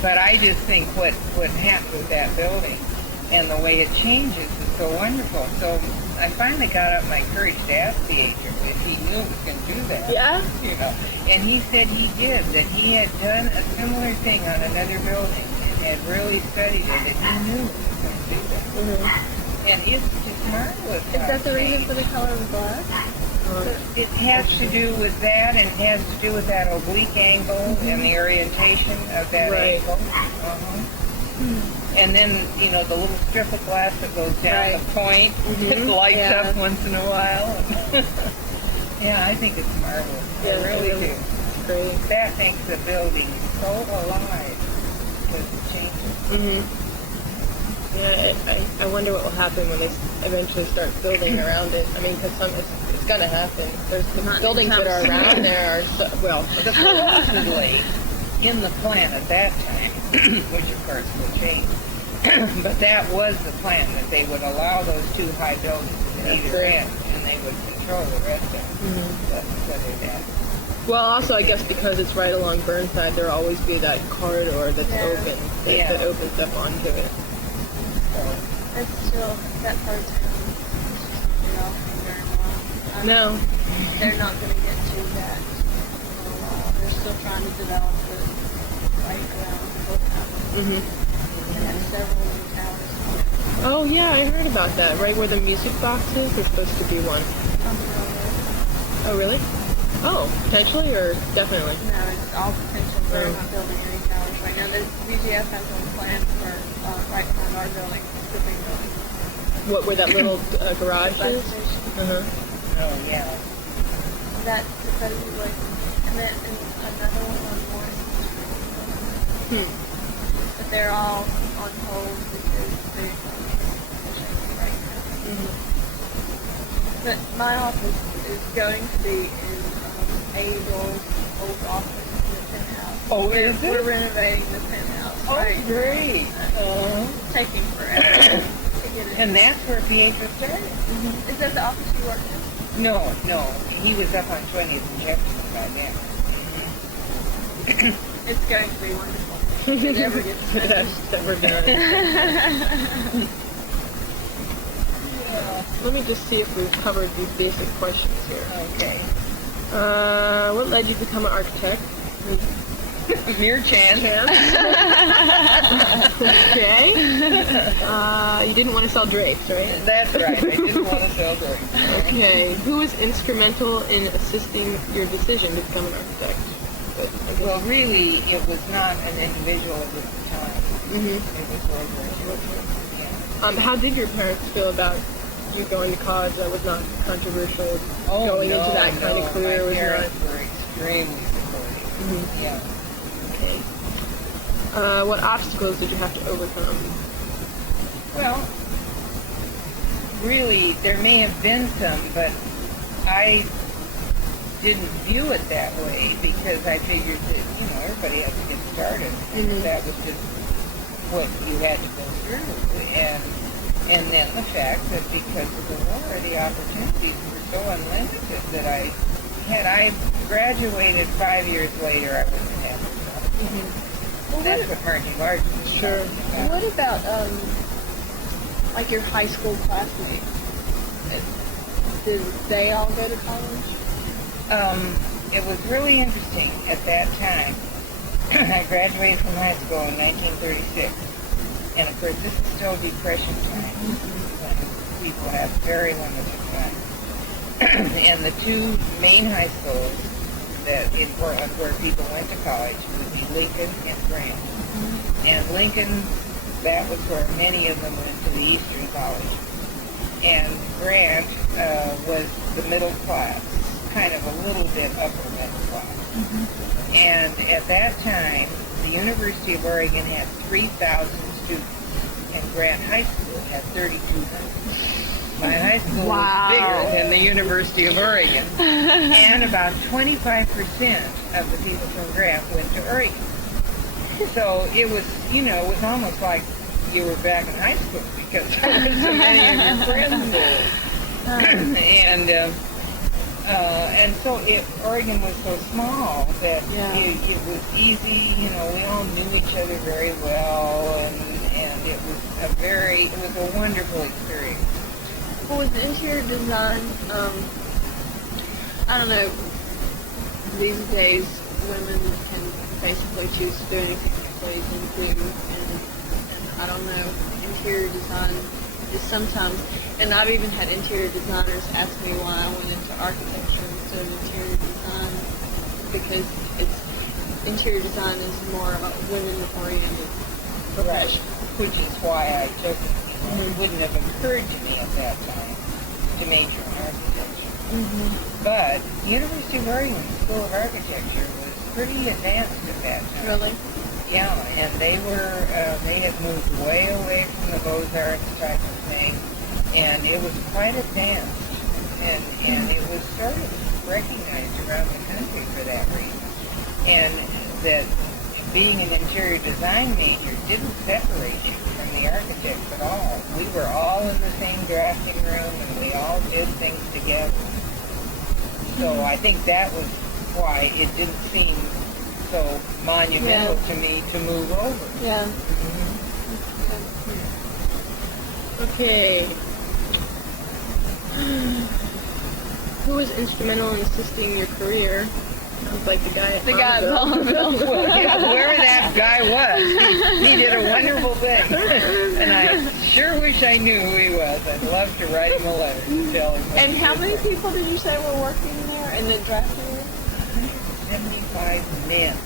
But I just think what happened with that building and the way it changes is so wonderful. So I finally got up my courage to ask the agent if he knew it was going to do that. Yeah? And he said he did, that he had done a similar thing on another building and had really studied it, and he knew it was going to do that. And it's just marvelous. Is that the reason for the color of the glass? It has to do with that, and it has to do with that oblique angle and the orientation of that angle. And then, the little strip of glass that goes down the point, it lights up once in a while. Yeah, I think it's marvelous. Yeah, I really do. It's great. That makes the building so alive because it changes. Yeah, I wonder what will happen when they eventually start building around it. I mean, because it's going to happen. There's the buildings that are around there are Supposedly, in the plan at that time, which of course will change, but that was the plan, that they would allow those two high buildings at either end, and they would control the rest of it. That's what they did. Well, also, I guess because it's right along Burnside, there'll always be that corridor that's open, that opens up onto it. It's still, that part of town is just not developing very well. No. They're not going to get to that for a while. They're still trying to develop the right around both houses. They have several new towers. Oh, yeah, I heard about that. Right where the music box is, there's supposed to be one. Oh, really? Oh, potentially or definitely? No, it's all potential. They're not building any towers right now. The BGF has a plan for right behind our building, the big building. What, where that little garage The bus is? station. Oh, yeah. That's supposedly, and then another one on Morris Street. But they're all on hold because they're pushing right now. But my office is going to be in Abel's old office in the penthouse. Oh, is it? We're renovating the penthouse. Oh, right. great. It's taking forever to get it. And that's where Pietro started. Is that the office you work in? No, he was up on 20th and Jefferson by then. It's going to be wonderful. If it ever gets finished. That's never done. Let me just see if we've covered these basic questions here. Okay. What led you to become an architect? Mere chance. Okay. You didn't want to sell drapes, right? That's right. I didn't want to sell drapes. Okay. Who was instrumental in assisting your decision to become an architect? Well, really, it was not an individual at the time. It was World War II. How did your parents feel about you going to college? That was not controversial. Oh, going into that kind of career my was parents not. were extremely supportive. Yeah. Okay. What obstacles did you have to overcome? Well, really, there may have been some, but I didn't view it that way because I figured that, everybody has to get started. And that was just what you had to go through. And then the fact that because of the war, the opportunities were so unlimited that had I graduated 5 years later, I wouldn't have this opportunity. Well, That's what Marjorie Large was Sure. What about, like your high school classmates? Did they all go to college? It was really interesting at that time. I graduated from high school in 1936. And of course, this is still Depression time, when people have very limited time. And the two main high schools that in Portland where people went to college would be Lincoln and Grant. And Lincoln, that was where many of them went to the Eastern College. And Grant was the middle class, kind of a little bit upper middle class. And at that time, the University of Oregon had 3,000 students, and Grant High School had 3,200. My high school was bigger than the University of Oregon, and about 25% of the people from Grant went to Oregon. So it was, it was almost like you were back in high school because there were so many of your friends there. And so Oregon was so small that it was easy. We all knew each other very well, and it was a wonderful experience. Well, with interior design, I don't know, these days women can basically choose to do anything they please and do, and I don't know, interior design is sometimes, and I've even had interior designers ask me why I went into architecture instead of interior design, because interior design is more of a women-oriented profession. Right. Which is why I took it. It wouldn't have occurred to me at that time to major in architecture. But University of Oregon School of Architecture was pretty advanced at that time. Really? Yeah, and they had moved way away from the Beaux-Arts type of thing, and it was quite advanced, and it was sort of recognized around the country for that reason. And that being an interior design major didn't separate you from the architects at all. We were all in the same drafting room, and we all did things together. So I think that was why it didn't seem so monumental to me to move over. Yeah. Okay. Who was instrumental in assisting your career? Sounds like the guy at Palmerville. Well, yeah, whoever that guy was, he did a wonderful thing. And I sure wish I knew who he was. I'd love to write him a letter to tell him. And how many people did you say were working there in the drafting room? 75 men.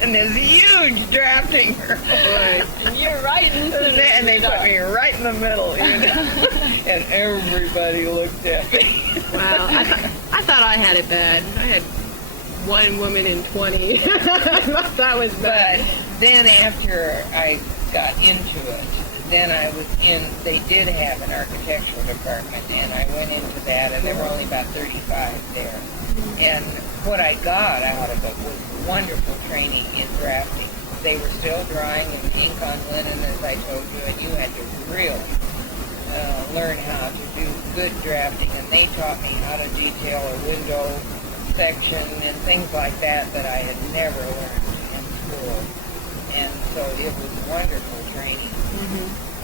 And this huge drafting room. Right. And you're right in the center. And they put me right in the middle, and everybody looked at me. Wow. I thought I had it bad. I had one woman in 20. That was bad. But then after I got into it, then I was they did have an architectural department, and I went into that, and there were only about 35 there. And what I got out of it was wonderful training in drafting. They were still drawing in ink on linen, as I told you, and you had to really learn how to do good drafting, and they taught me how to detail a window section and things like that I had never learned in school. And so it was wonderful training.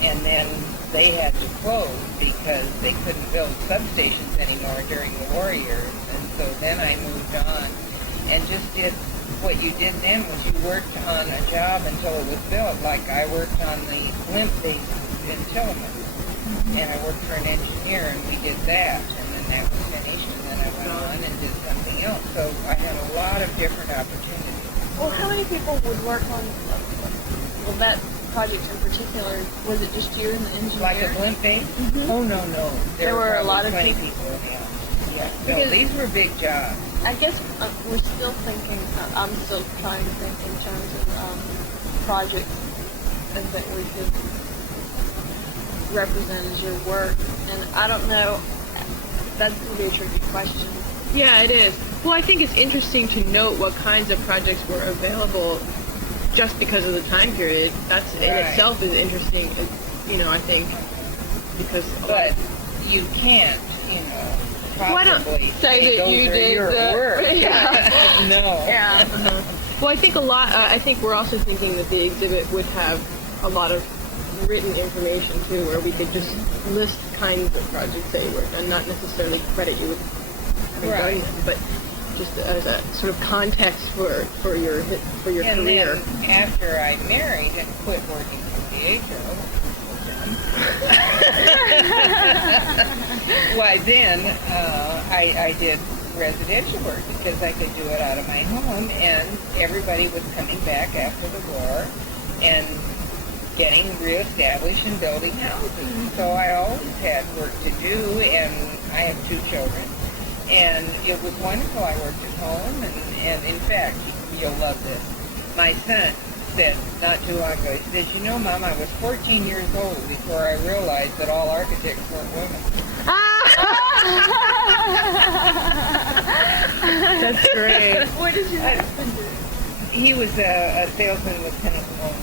And then they had to close because they couldn't build substations anymore during the war years. And so then I moved on and just did what you did then was you worked on a job until it was built. Like I worked on the blimp bases in Tillman. And I worked for an engineer, and we did that. And then that was finished, and then I went on and did something else. So I had a lot of different opportunities. Well, how many people would work on that project in particular? Was it just you and the engineer? Like a blimp base? Oh, no. There were a lot of 20 people. people in the office. Yeah. No, these were big jobs. I guess we're still thinking, I'm still trying to think in terms of projects that we could represent as your work? And I don't know, that's going to be a tricky question. Yeah, it is. Well, I think it's interesting to note what kinds of projects were available just because of the time period. That's in Right. itself is interesting, I think, because... But you can't, Why don't possibly say that those you are did your the- work. Yeah. No. Yeah. Well, I think I think we're also thinking that the exhibit would have a lot of written information too, where we could just list kinds of projects that you worked on, not necessarily credit you with having Right. done them, but just as a sort of context for your And career. then after I married and quit working for Pietro, why then I did residential work because I could do it out of my home, and everybody was coming back after the war and getting reestablished and building houses. So I always had work to do, and I have 2 children. And it was wonderful. I worked at home, and in fact, you'll love this. My son said not too long ago, he says, Mom, I was 14 years old before I realized that all architects weren't women. That's great. What did your husband do? He was a salesman with Pinnacle Home.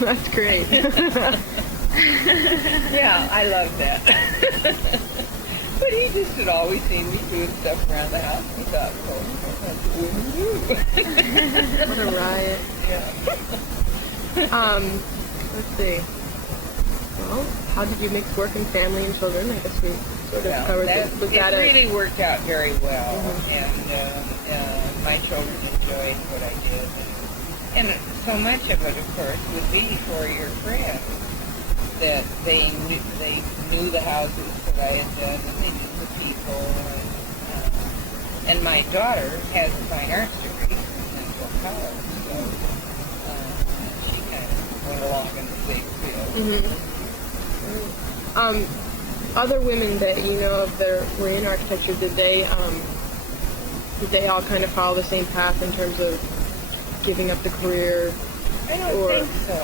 That's great. Yeah, I love that. But he just had always seen me doing stuff around the house. He thought, that's what women do. What a riot. Yeah. Let's see. Well, how did you mix work and family and children? I guess we sort of covered that, this. Was it that really worked out very well, and my children enjoyed what I did. And so much of it, of course, would be for your friends, that they knew the houses that I had done, and they knew the people. And my daughter has a fine arts degree from Central College, so she kind of went along in the same field. Other women that you know of that were in architecture, did they all kind of follow the same path in terms of giving up the career? I don't think so.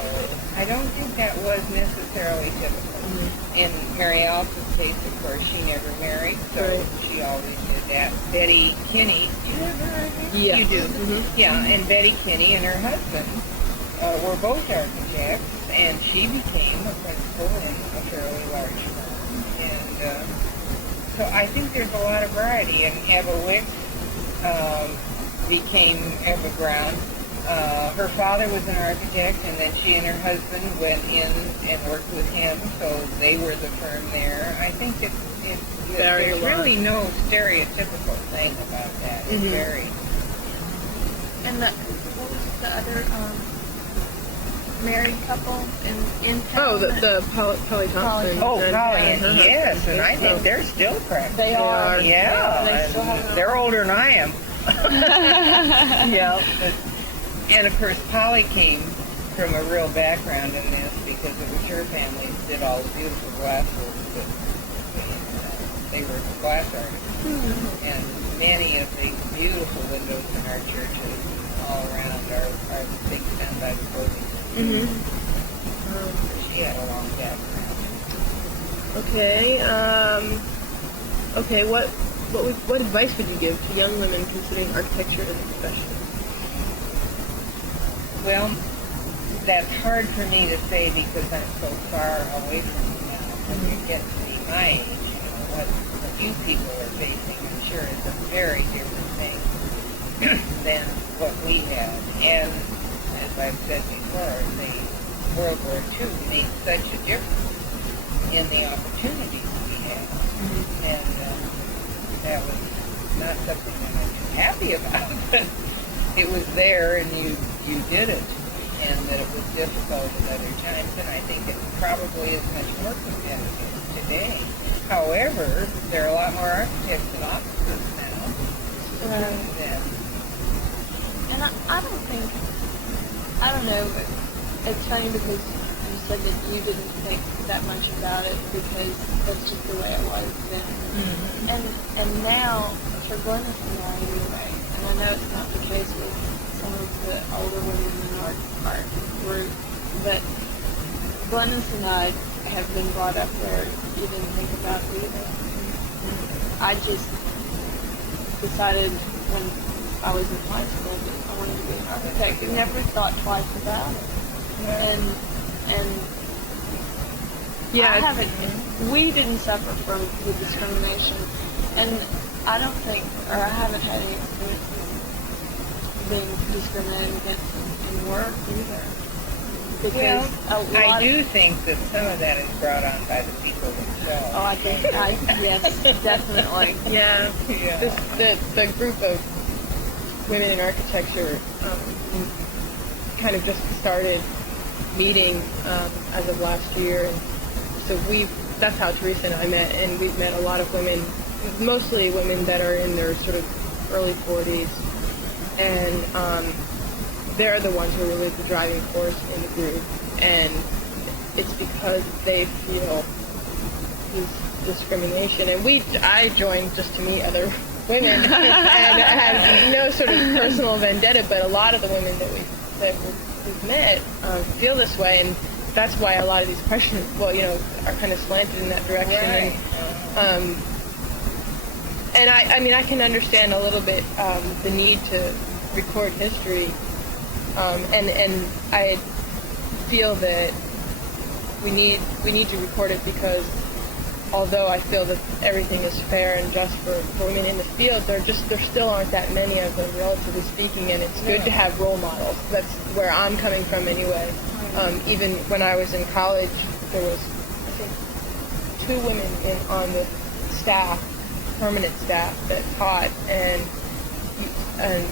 I don't think that was necessarily typical. In Mary Alice's case, of course, she never married, so she always did that. Betty Kinney, do you have her idea? Yeah. You do? Yeah, and Betty Kinney and her husband were both architects, and she became a principal in a fairly large firm. And so I think there's a lot of variety. And Eva Wick became Eva Brown. Her father was an architect, and then she and her husband went in and worked with him, so they were the firm there. I think there's really no stereotypical thing about that. It's very... And what was the other married couple in town? Oh, the Polly Thompson. Oh, and Polly, her yes, husband. and I think they're still practicing. They are. Yeah, They still have and they're older than I am. Yeah. And of course, Polly came from a real background in this because it was her family that did all the beautiful glass work. But they were glass artists. And many of the beautiful windows in our churches all around are the things done by the Cody. She had a long background. Okay. What advice would you give to young women considering architecture as a profession? Well, that's hard for me to say because I'm so far away from it now. When you get to be my age, what you people are facing, I'm sure, is a very different thing than what we had. And as I've said before, the World War II made such a difference in the opportunities we had. And that was not something that I'm too happy about, but it was there and you did it, and that it was difficult at other times, and I think it probably is much more competitive today. However, there are a lot more architects and officers now. And I don't know, but it's funny because you said that you didn't think that much about it because that's just the way it was then. And now, for Glennis and I anyway, and I know it's not the case with some of the older women in our art group, But Glennis and I have been brought up where you didn't think about either. I just decided when I was in high school that I wanted to be an architect. I never thought twice about it. And Yeah. I haven't. We didn't suffer from the discrimination, and I don't think, or I haven't had any experiences being discriminated against in work either. Because Well, I do think that some of that is brought on by the people themselves. Oh, I think, yes, definitely. Yeah. Yeah. The group of women in architecture kind of just started meeting as of last year, and so that's how Teresa and I met, and we've met a lot of women, mostly women that are in their sort of early 40s, and they're the ones who are really the driving force in the group, and it's because they feel this discrimination, and I joined just to meet other women, and had no sort of personal vendetta, but a lot of the women that we've met feel this way, and that's why a lot of these questions, are kind of slanted in that direction. Right. And I mean, I can understand a little bit the need to record history, and I feel that we need to record it because although I feel that everything is fair and just for women in the field, there still aren't that many of them, relatively speaking, and it's good to have role models. That's where I'm coming from anyway. Even when I was in college, there was, I think, 2 women on the staff, permanent staff, that taught, and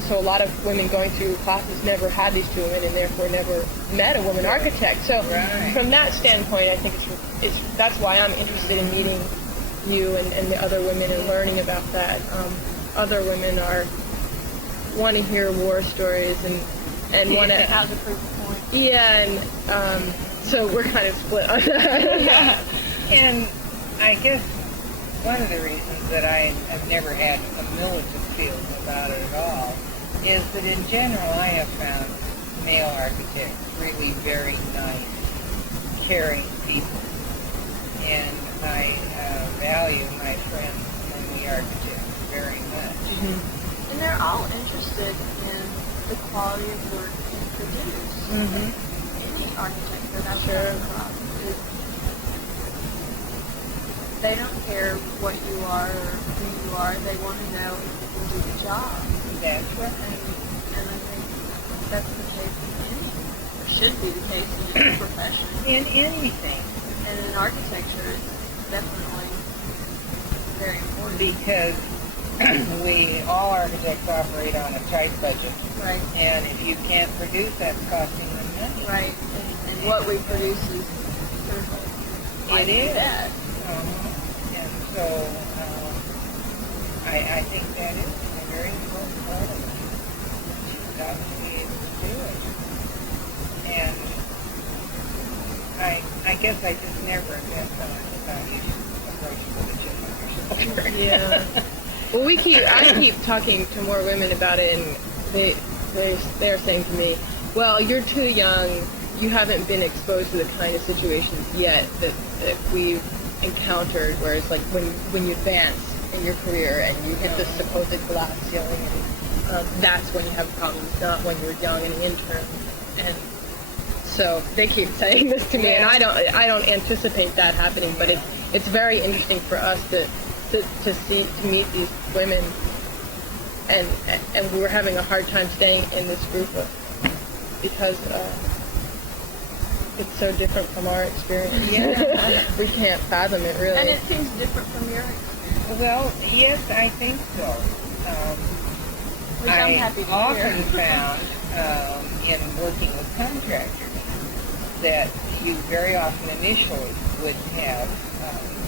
so a lot of women going through classes never had these 2 women, and therefore never met a woman architect. So from that standpoint, I think that's why I'm interested in meeting you and the other women and learning about that. Other women want to hear war stories and want to How to prove a point. Yeah, and so we're kind of split on that. Yeah. And I guess one of the reasons that I have never had a militant feeling about it at all is that in general I have found male architects really very nice, caring people. And I value my friends among the architects very much. And they're all interested in the quality of work you produce. Any architect that I've come across, they don't care what you are or who you are. They want to know if you can do the job. That's right. And I think that's the case in any, or should be the case in any profession. In anything. And in architecture, it's definitely very important. Because all architects operate on a tight budget. Right. And if you can't produce, that's costing them money. Right. And what we produce is critical. It is. That. And so I think that is a very important part of it. You've got to be able to do it. And I guess I just never have thought about you approach with a chip on your shoulder. Yeah. Well, I keep talking to more women about it, and they're saying to me, well, you're too young, you haven't been exposed to the kind of situations yet that we've encountered, where it's like when you advance in your career and you hit the supposed glass ceiling, and that's when you have problems, not when you're young and intern. And so they keep saying this to me, and I don't anticipate that happening, but it's very interesting for us to meet these women, and we were having a hard time staying in this group because it's so different from our experience. Yeah. We can't fathom it, really. And it seems different from your experience. Well, yes, I think so. Which I'm happy to hear. often found in working with contractors that you very often initially would have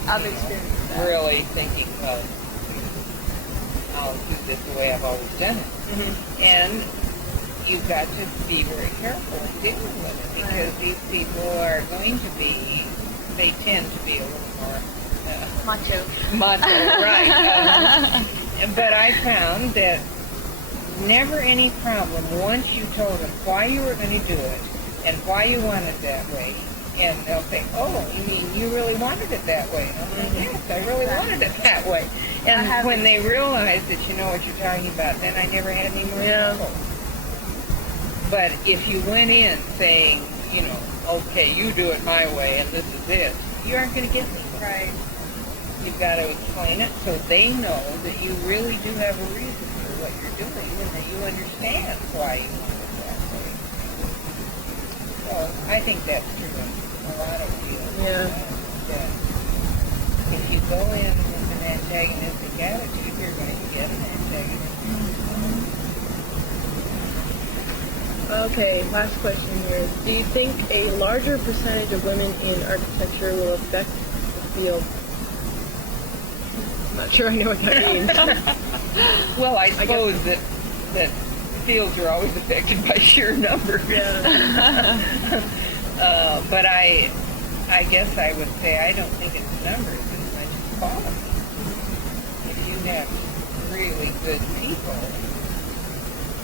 I've experienced that. really thinking, well, I'll do this the way I've always done it. And you've got to be very careful in dealing with it, because these people are going to be, they tend to be a little more Macho. right. But I found that never any problem once you told them why you were going to do it, and why you want it that way. And they'll say, oh, you mean you really wanted it that way? And I'm like, yes, I really wanted it that way. And when they realize that you know what you're talking about, then I never had any more trouble. But if you went in saying, you know, okay, you do it my way and this is it, you aren't going to get me. Right. You've got to explain it so they know that you really do have a reason for what you're doing and that you understand why you want it that way. So I think that's true in a lot of fields. Yeah. That if you go in with an antagonistic attitude, you're going to get an antagonistic response. Okay, last question here. Do you think a larger percentage of women in architecture will affect the field? I'm not sure I know what that means. Well, I suppose that fields are always affected by sheer numbers. Yeah. But I guess I would say I don't think it's numbers as much as quality. If you have really good people,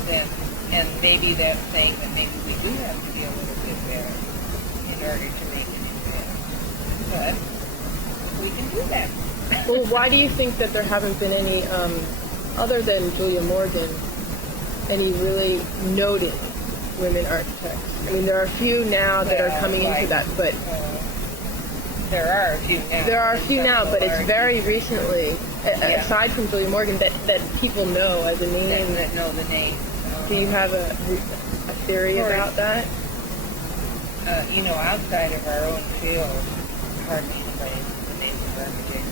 then, and maybe that's saying that maybe we do have to be a little bit better in order to make it advance. But we can do that. Well, why do you think that there haven't been any, other than Julia Morgan, any really noted women architects? I mean, there are a few now that are coming into that, but there are a few now. There are a few now, but it's very recently, aside from Julia Morgan, that people know as a name. That know the name. Do you have a theory about that? You know, outside of our own field, hardly anybody knows the names of architects.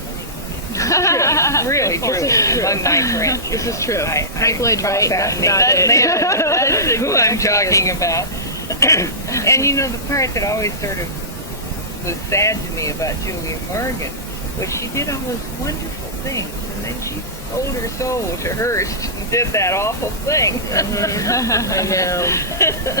Really true. This is true. Among my friends. This is true. Hank Lloyd Wright, That's who I'm talking about. And you know, the part that always sort of was sad to me about Julia Morgan was she did all those wonderful things, and then she sold her soul to Hearst and did that awful thing. I know.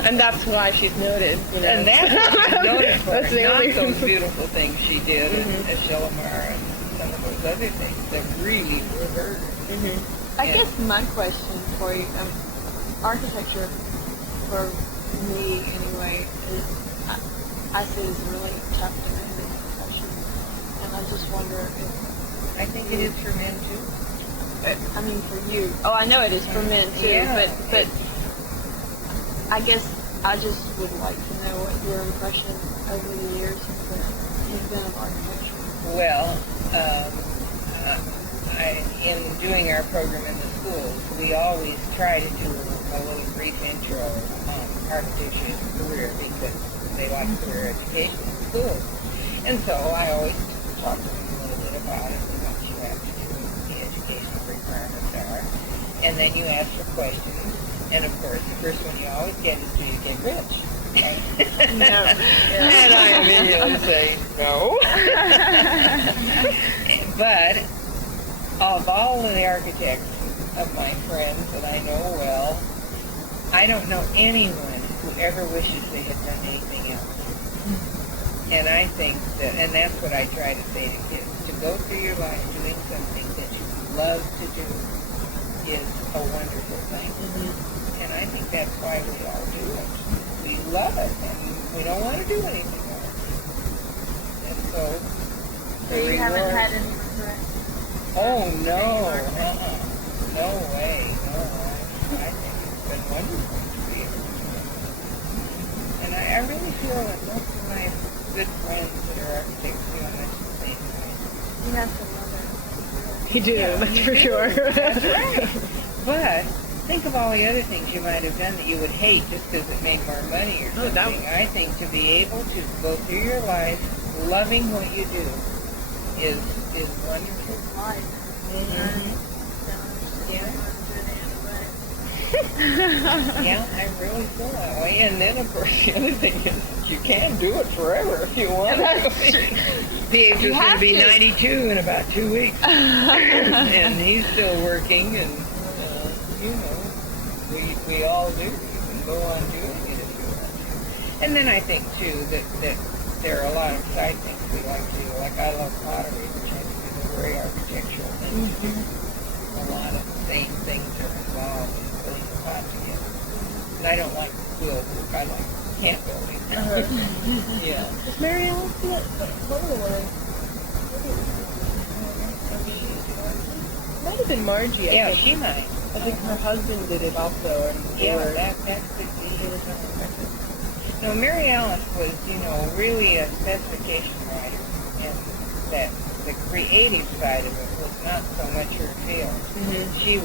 And that's why she's noted. You know. And that's what she's noted for. That's the Not only those beautiful things she did at Shalimar and some of those other things that really were hers. I guess my question for you, architecture, for me anyway, is I see it as a really tough demanding profession, and I just wonder if I think it is for men too. I mean for you. Oh, I know it is for men too, Yeah. but I guess I just would like to know what your impression over the years has been of architecture. Well, in doing our program in the schools, we always try to do a little brief intro on architecture as a career because they like career education in schools. And so I always talk to them a little bit about it and what you have to do, what the educational requirements are. And then you ask for questions. And of course, the first one you always get is, do you get rich? No. And I immediately say, no. But of all of the architects of my friends that I know well, I don't know anyone who ever wishes they had done anything else. And I think that, and that's what I try to say to kids, to go through your life doing something that you love to do is a wonderful thing. And I think that's why we all do it. We love it, and we don't want to do anything else. And so you haven't had any regrets? Oh, no. No way. No. I think it's been wonderful to be able to do it. And I really feel that most of my good friends that are architects feel much the same way. You have to love it. You do, that's for sure. That's right. But think of all the other things you might have done that you would hate just because it made more money or something. I think to be able to go through your life loving what you do is wonderful. Life. Yeah, I really feel that way. And then, of course, the other thing is you can do it forever if you want to. Ph is going to be 92 in about 2 weeks. And he's still working, and, you know, we all do. You can go on doing it if you want to. And then I think, too, that there are a lot of side things we like to do. Like I love pottery, which I think is a very architectural thing to do. A lot of the same things are involved in putting the pot together. And I don't like quill work. I like camp building. Yeah. Is Mary Ellen do that? One of the women. Might have been Margie. Yeah, I think. she might. I think her husband did it also. Yeah, that could be. No, Mary Alice was, really a specification writer, and that the creative side of it was not so much her field. Mm-hmm. She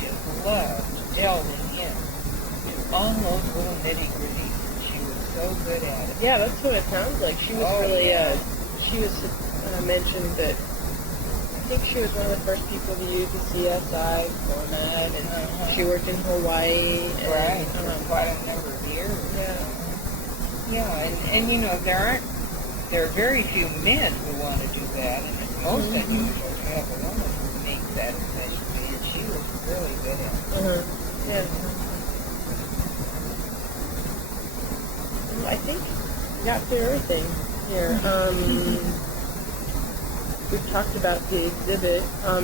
just loved delving in all those little nitty gritties. She was so good at it. Yeah, that's what it sounds like. She was she was mentioned that I think she was one of the first people to use the CSI format, and she worked in Hawaii. And, right, for quite a number of years. Yeah, and there are very few men who want to do that, and it's most unusual to have a woman who makes that essentially, and she was really good at it. Yeah. I think we got through everything here. We've talked about the exhibit. Do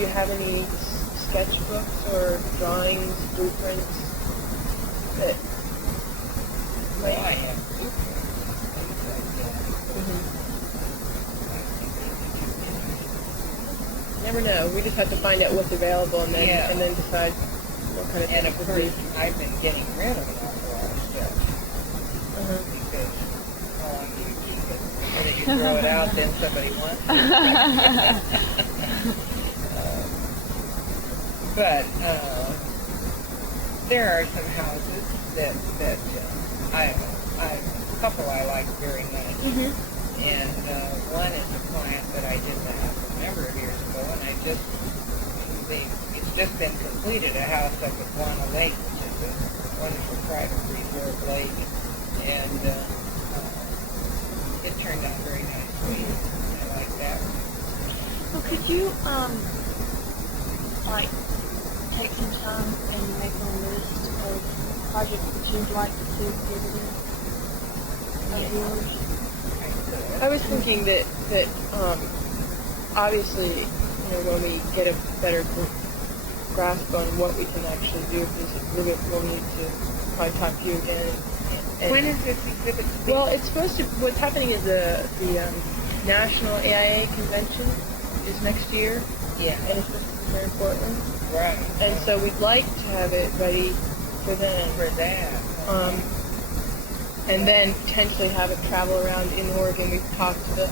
you have any sketchbooks or drawings, blueprints that? Well, I have blueprints. Never know. We just have to find out what's available and then decide what kind of. And of things course, would be. I've been getting rid of an awful lot of stuff because how long do you keep it? Whether you throw it out, then somebody wants it. But there are some houses that a couple I like very much. And one is a client that I did the house a number of years ago, and it's just been completed, a house up at Guana Lake, which is a wonderful private resort lake, and it turned out very nicely. I like that one. Well, could you, take some time and make a list of projects that you'd like to see exhibited of yours? I was thinking that obviously, when we get a better grasp on what we can actually do with this exhibit, we'll need to probably talk to you again. And When is this exhibit? well, it's supposed to. What's happening is the National AIA Convention is next year. Yeah. And it's supposed to be here in Portland. Right. And so we'd like to have it ready for then. For that. And then potentially have it travel around in Oregon. We've talked to the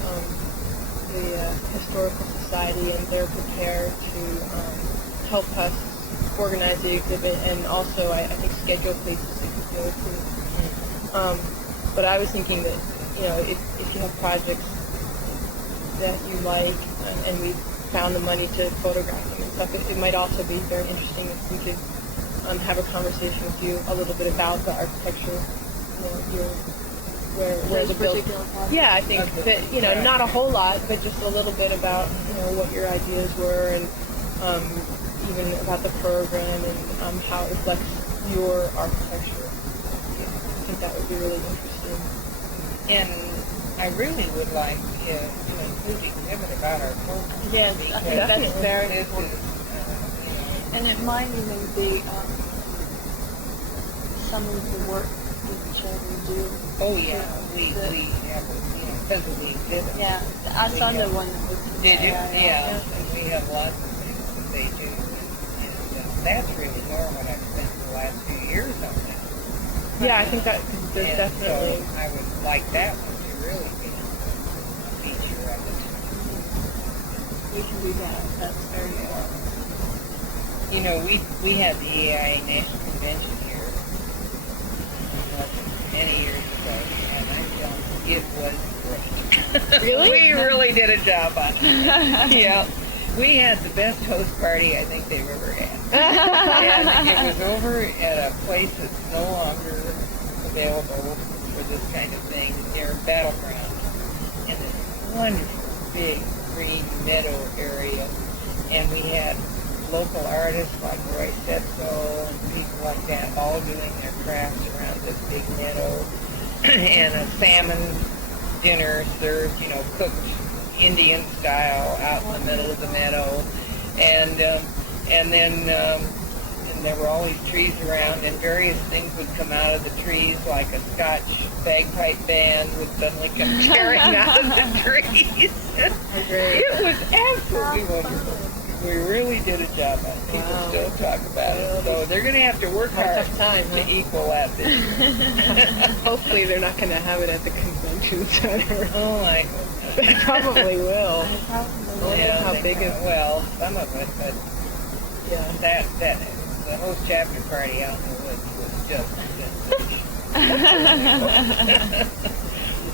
Historical Society, and they're prepared to help us organize the exhibit, and also I think schedule places that you go to. But I was thinking that if you have projects that you like, and we found the money to photograph them and stuff, it might also be very interesting if we could have a conversation with you a little bit about the architecture. Where the building. Yeah, I think that not a whole lot, but just a little bit about what your ideas were, and even about the program and how it reflects your architecture. I think that would be really interesting. And I really would like to include the exhibit about our program. Yes, I think that's very this important. is, And it might even be some of the work that the children do. oh yeah, we have because of the exhibit. Yeah, I saw the one that was. Did you? Yeah. And we have lots of things that they do, and that's really more what I've spent the last few years on that. Yeah, I think that there's And definitely. so I would like that one to really be a feature of it. We can do that. That's very important. We had the AIA National Convention here many years ago, and I'm telling you, it was great. Really? We really did a job on it. Yeah. We had the best host party I think they've ever had. And it was over at a place that's no longer available for this kind of thing, near Battleground, in this wonderful big green meadow area. And we had local artists like Roy Setzo and people like that all doing their crafts around this big meadow. And a salmon dinner served, cooked Indian style out in the middle of the meadow. And then and there were all these trees around, and various things would come out of the trees, like a Scotch bagpipe band would suddenly come tearing out of the trees. It was absolutely wonderful. We really did a job on it. People still talk about it. So they're going to have to work hard to equal that this year. Hopefully they're not going to have it at the convention center. Oh, I They probably will. yeah, How big is well, some of it, but yeah. that the host chapter party out in the woods was just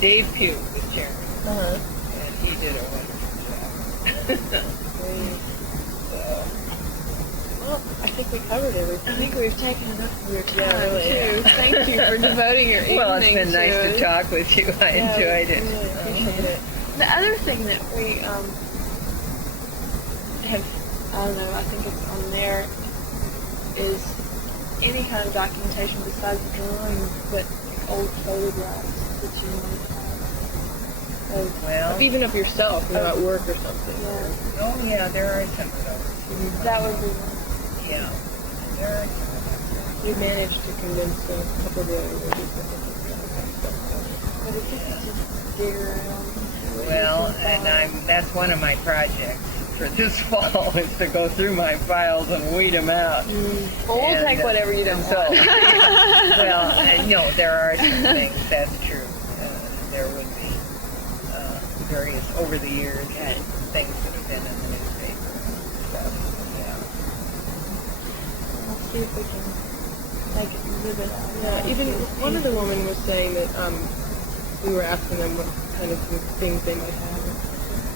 Dave Pugh was chairman, and he did a wonderful job. So, Well, I think we covered everything. I think we've taken enough of your time, really, too. Thank you for devoting your evening well, it's been nice to it. talk with you. I enjoyed it. Really appreciate it. The other thing that we have, I don't know, I think it's on there, is any kind of documentation besides drawings, but old photographs that you might have. Well, Even of yourself, at work or something. Yeah, oh yeah, there are some of those. that would be one. Yeah, there are some of those. You managed to convince a couple of the other ladies that they But if you could just dig around. Well, and that's one of my projects for this fall is to go through my files and weed them out. Well, we'll And, take whatever you don't so, want. well, no, there are some things, that's true. There would be various, over the years, things that have been in the newspaper and stuff. We'll see if we can make it exhibit out. Yeah, even one of the women was saying that we were asking them what kind of things they might have. I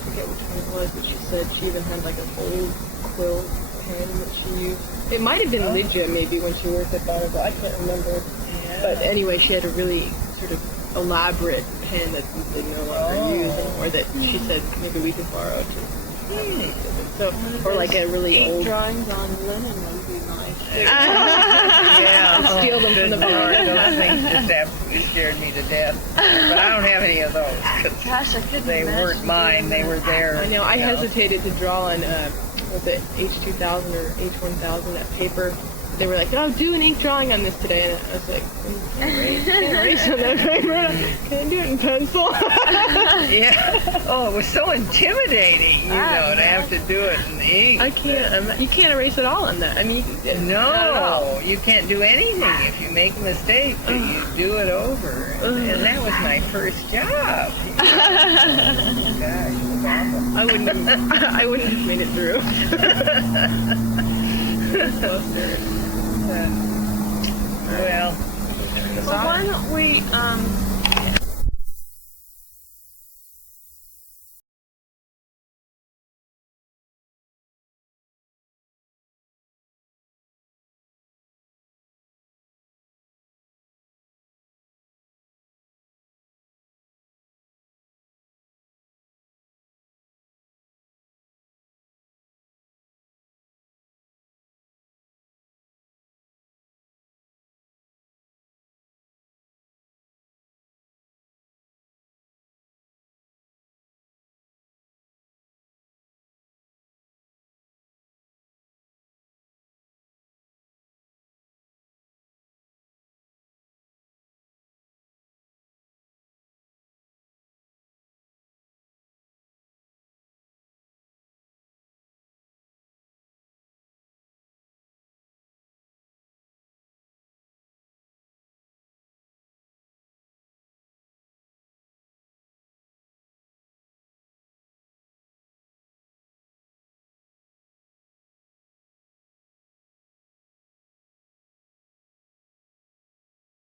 forget which one it was, but she said she even had like an old quill pen that she used. It might have been Lydia maybe when she worked at Bonneville. I can't remember. Yeah. But anyway, she had a really sort of elaborate pen that they no longer use anymore that she said maybe we could borrow to. So, or like a really Ink old. drawings on linen would be nice. Yeah. Steal them from the good Lord, bar. those things just absolutely scared me to death. But I don't have any of those because Gosh, I couldn't they imagine weren't mine. doing They that. were theirs. I know. I you hesitated to draw on, was it H2000 or H1000, that paper. They were like, oh, do an ink drawing on this today. And I was like, can't erase on that paper. Can I do it in pencil? Yeah. Oh, it was so intimidating, you know, to have to do it in ink. I can't. You can't erase it all on that. I mean, No, you can't do anything if you make a mistake. But you do it over, and that was my first job. Gosh, it was awful. I wouldn't have made it through. Well, Well, why don't we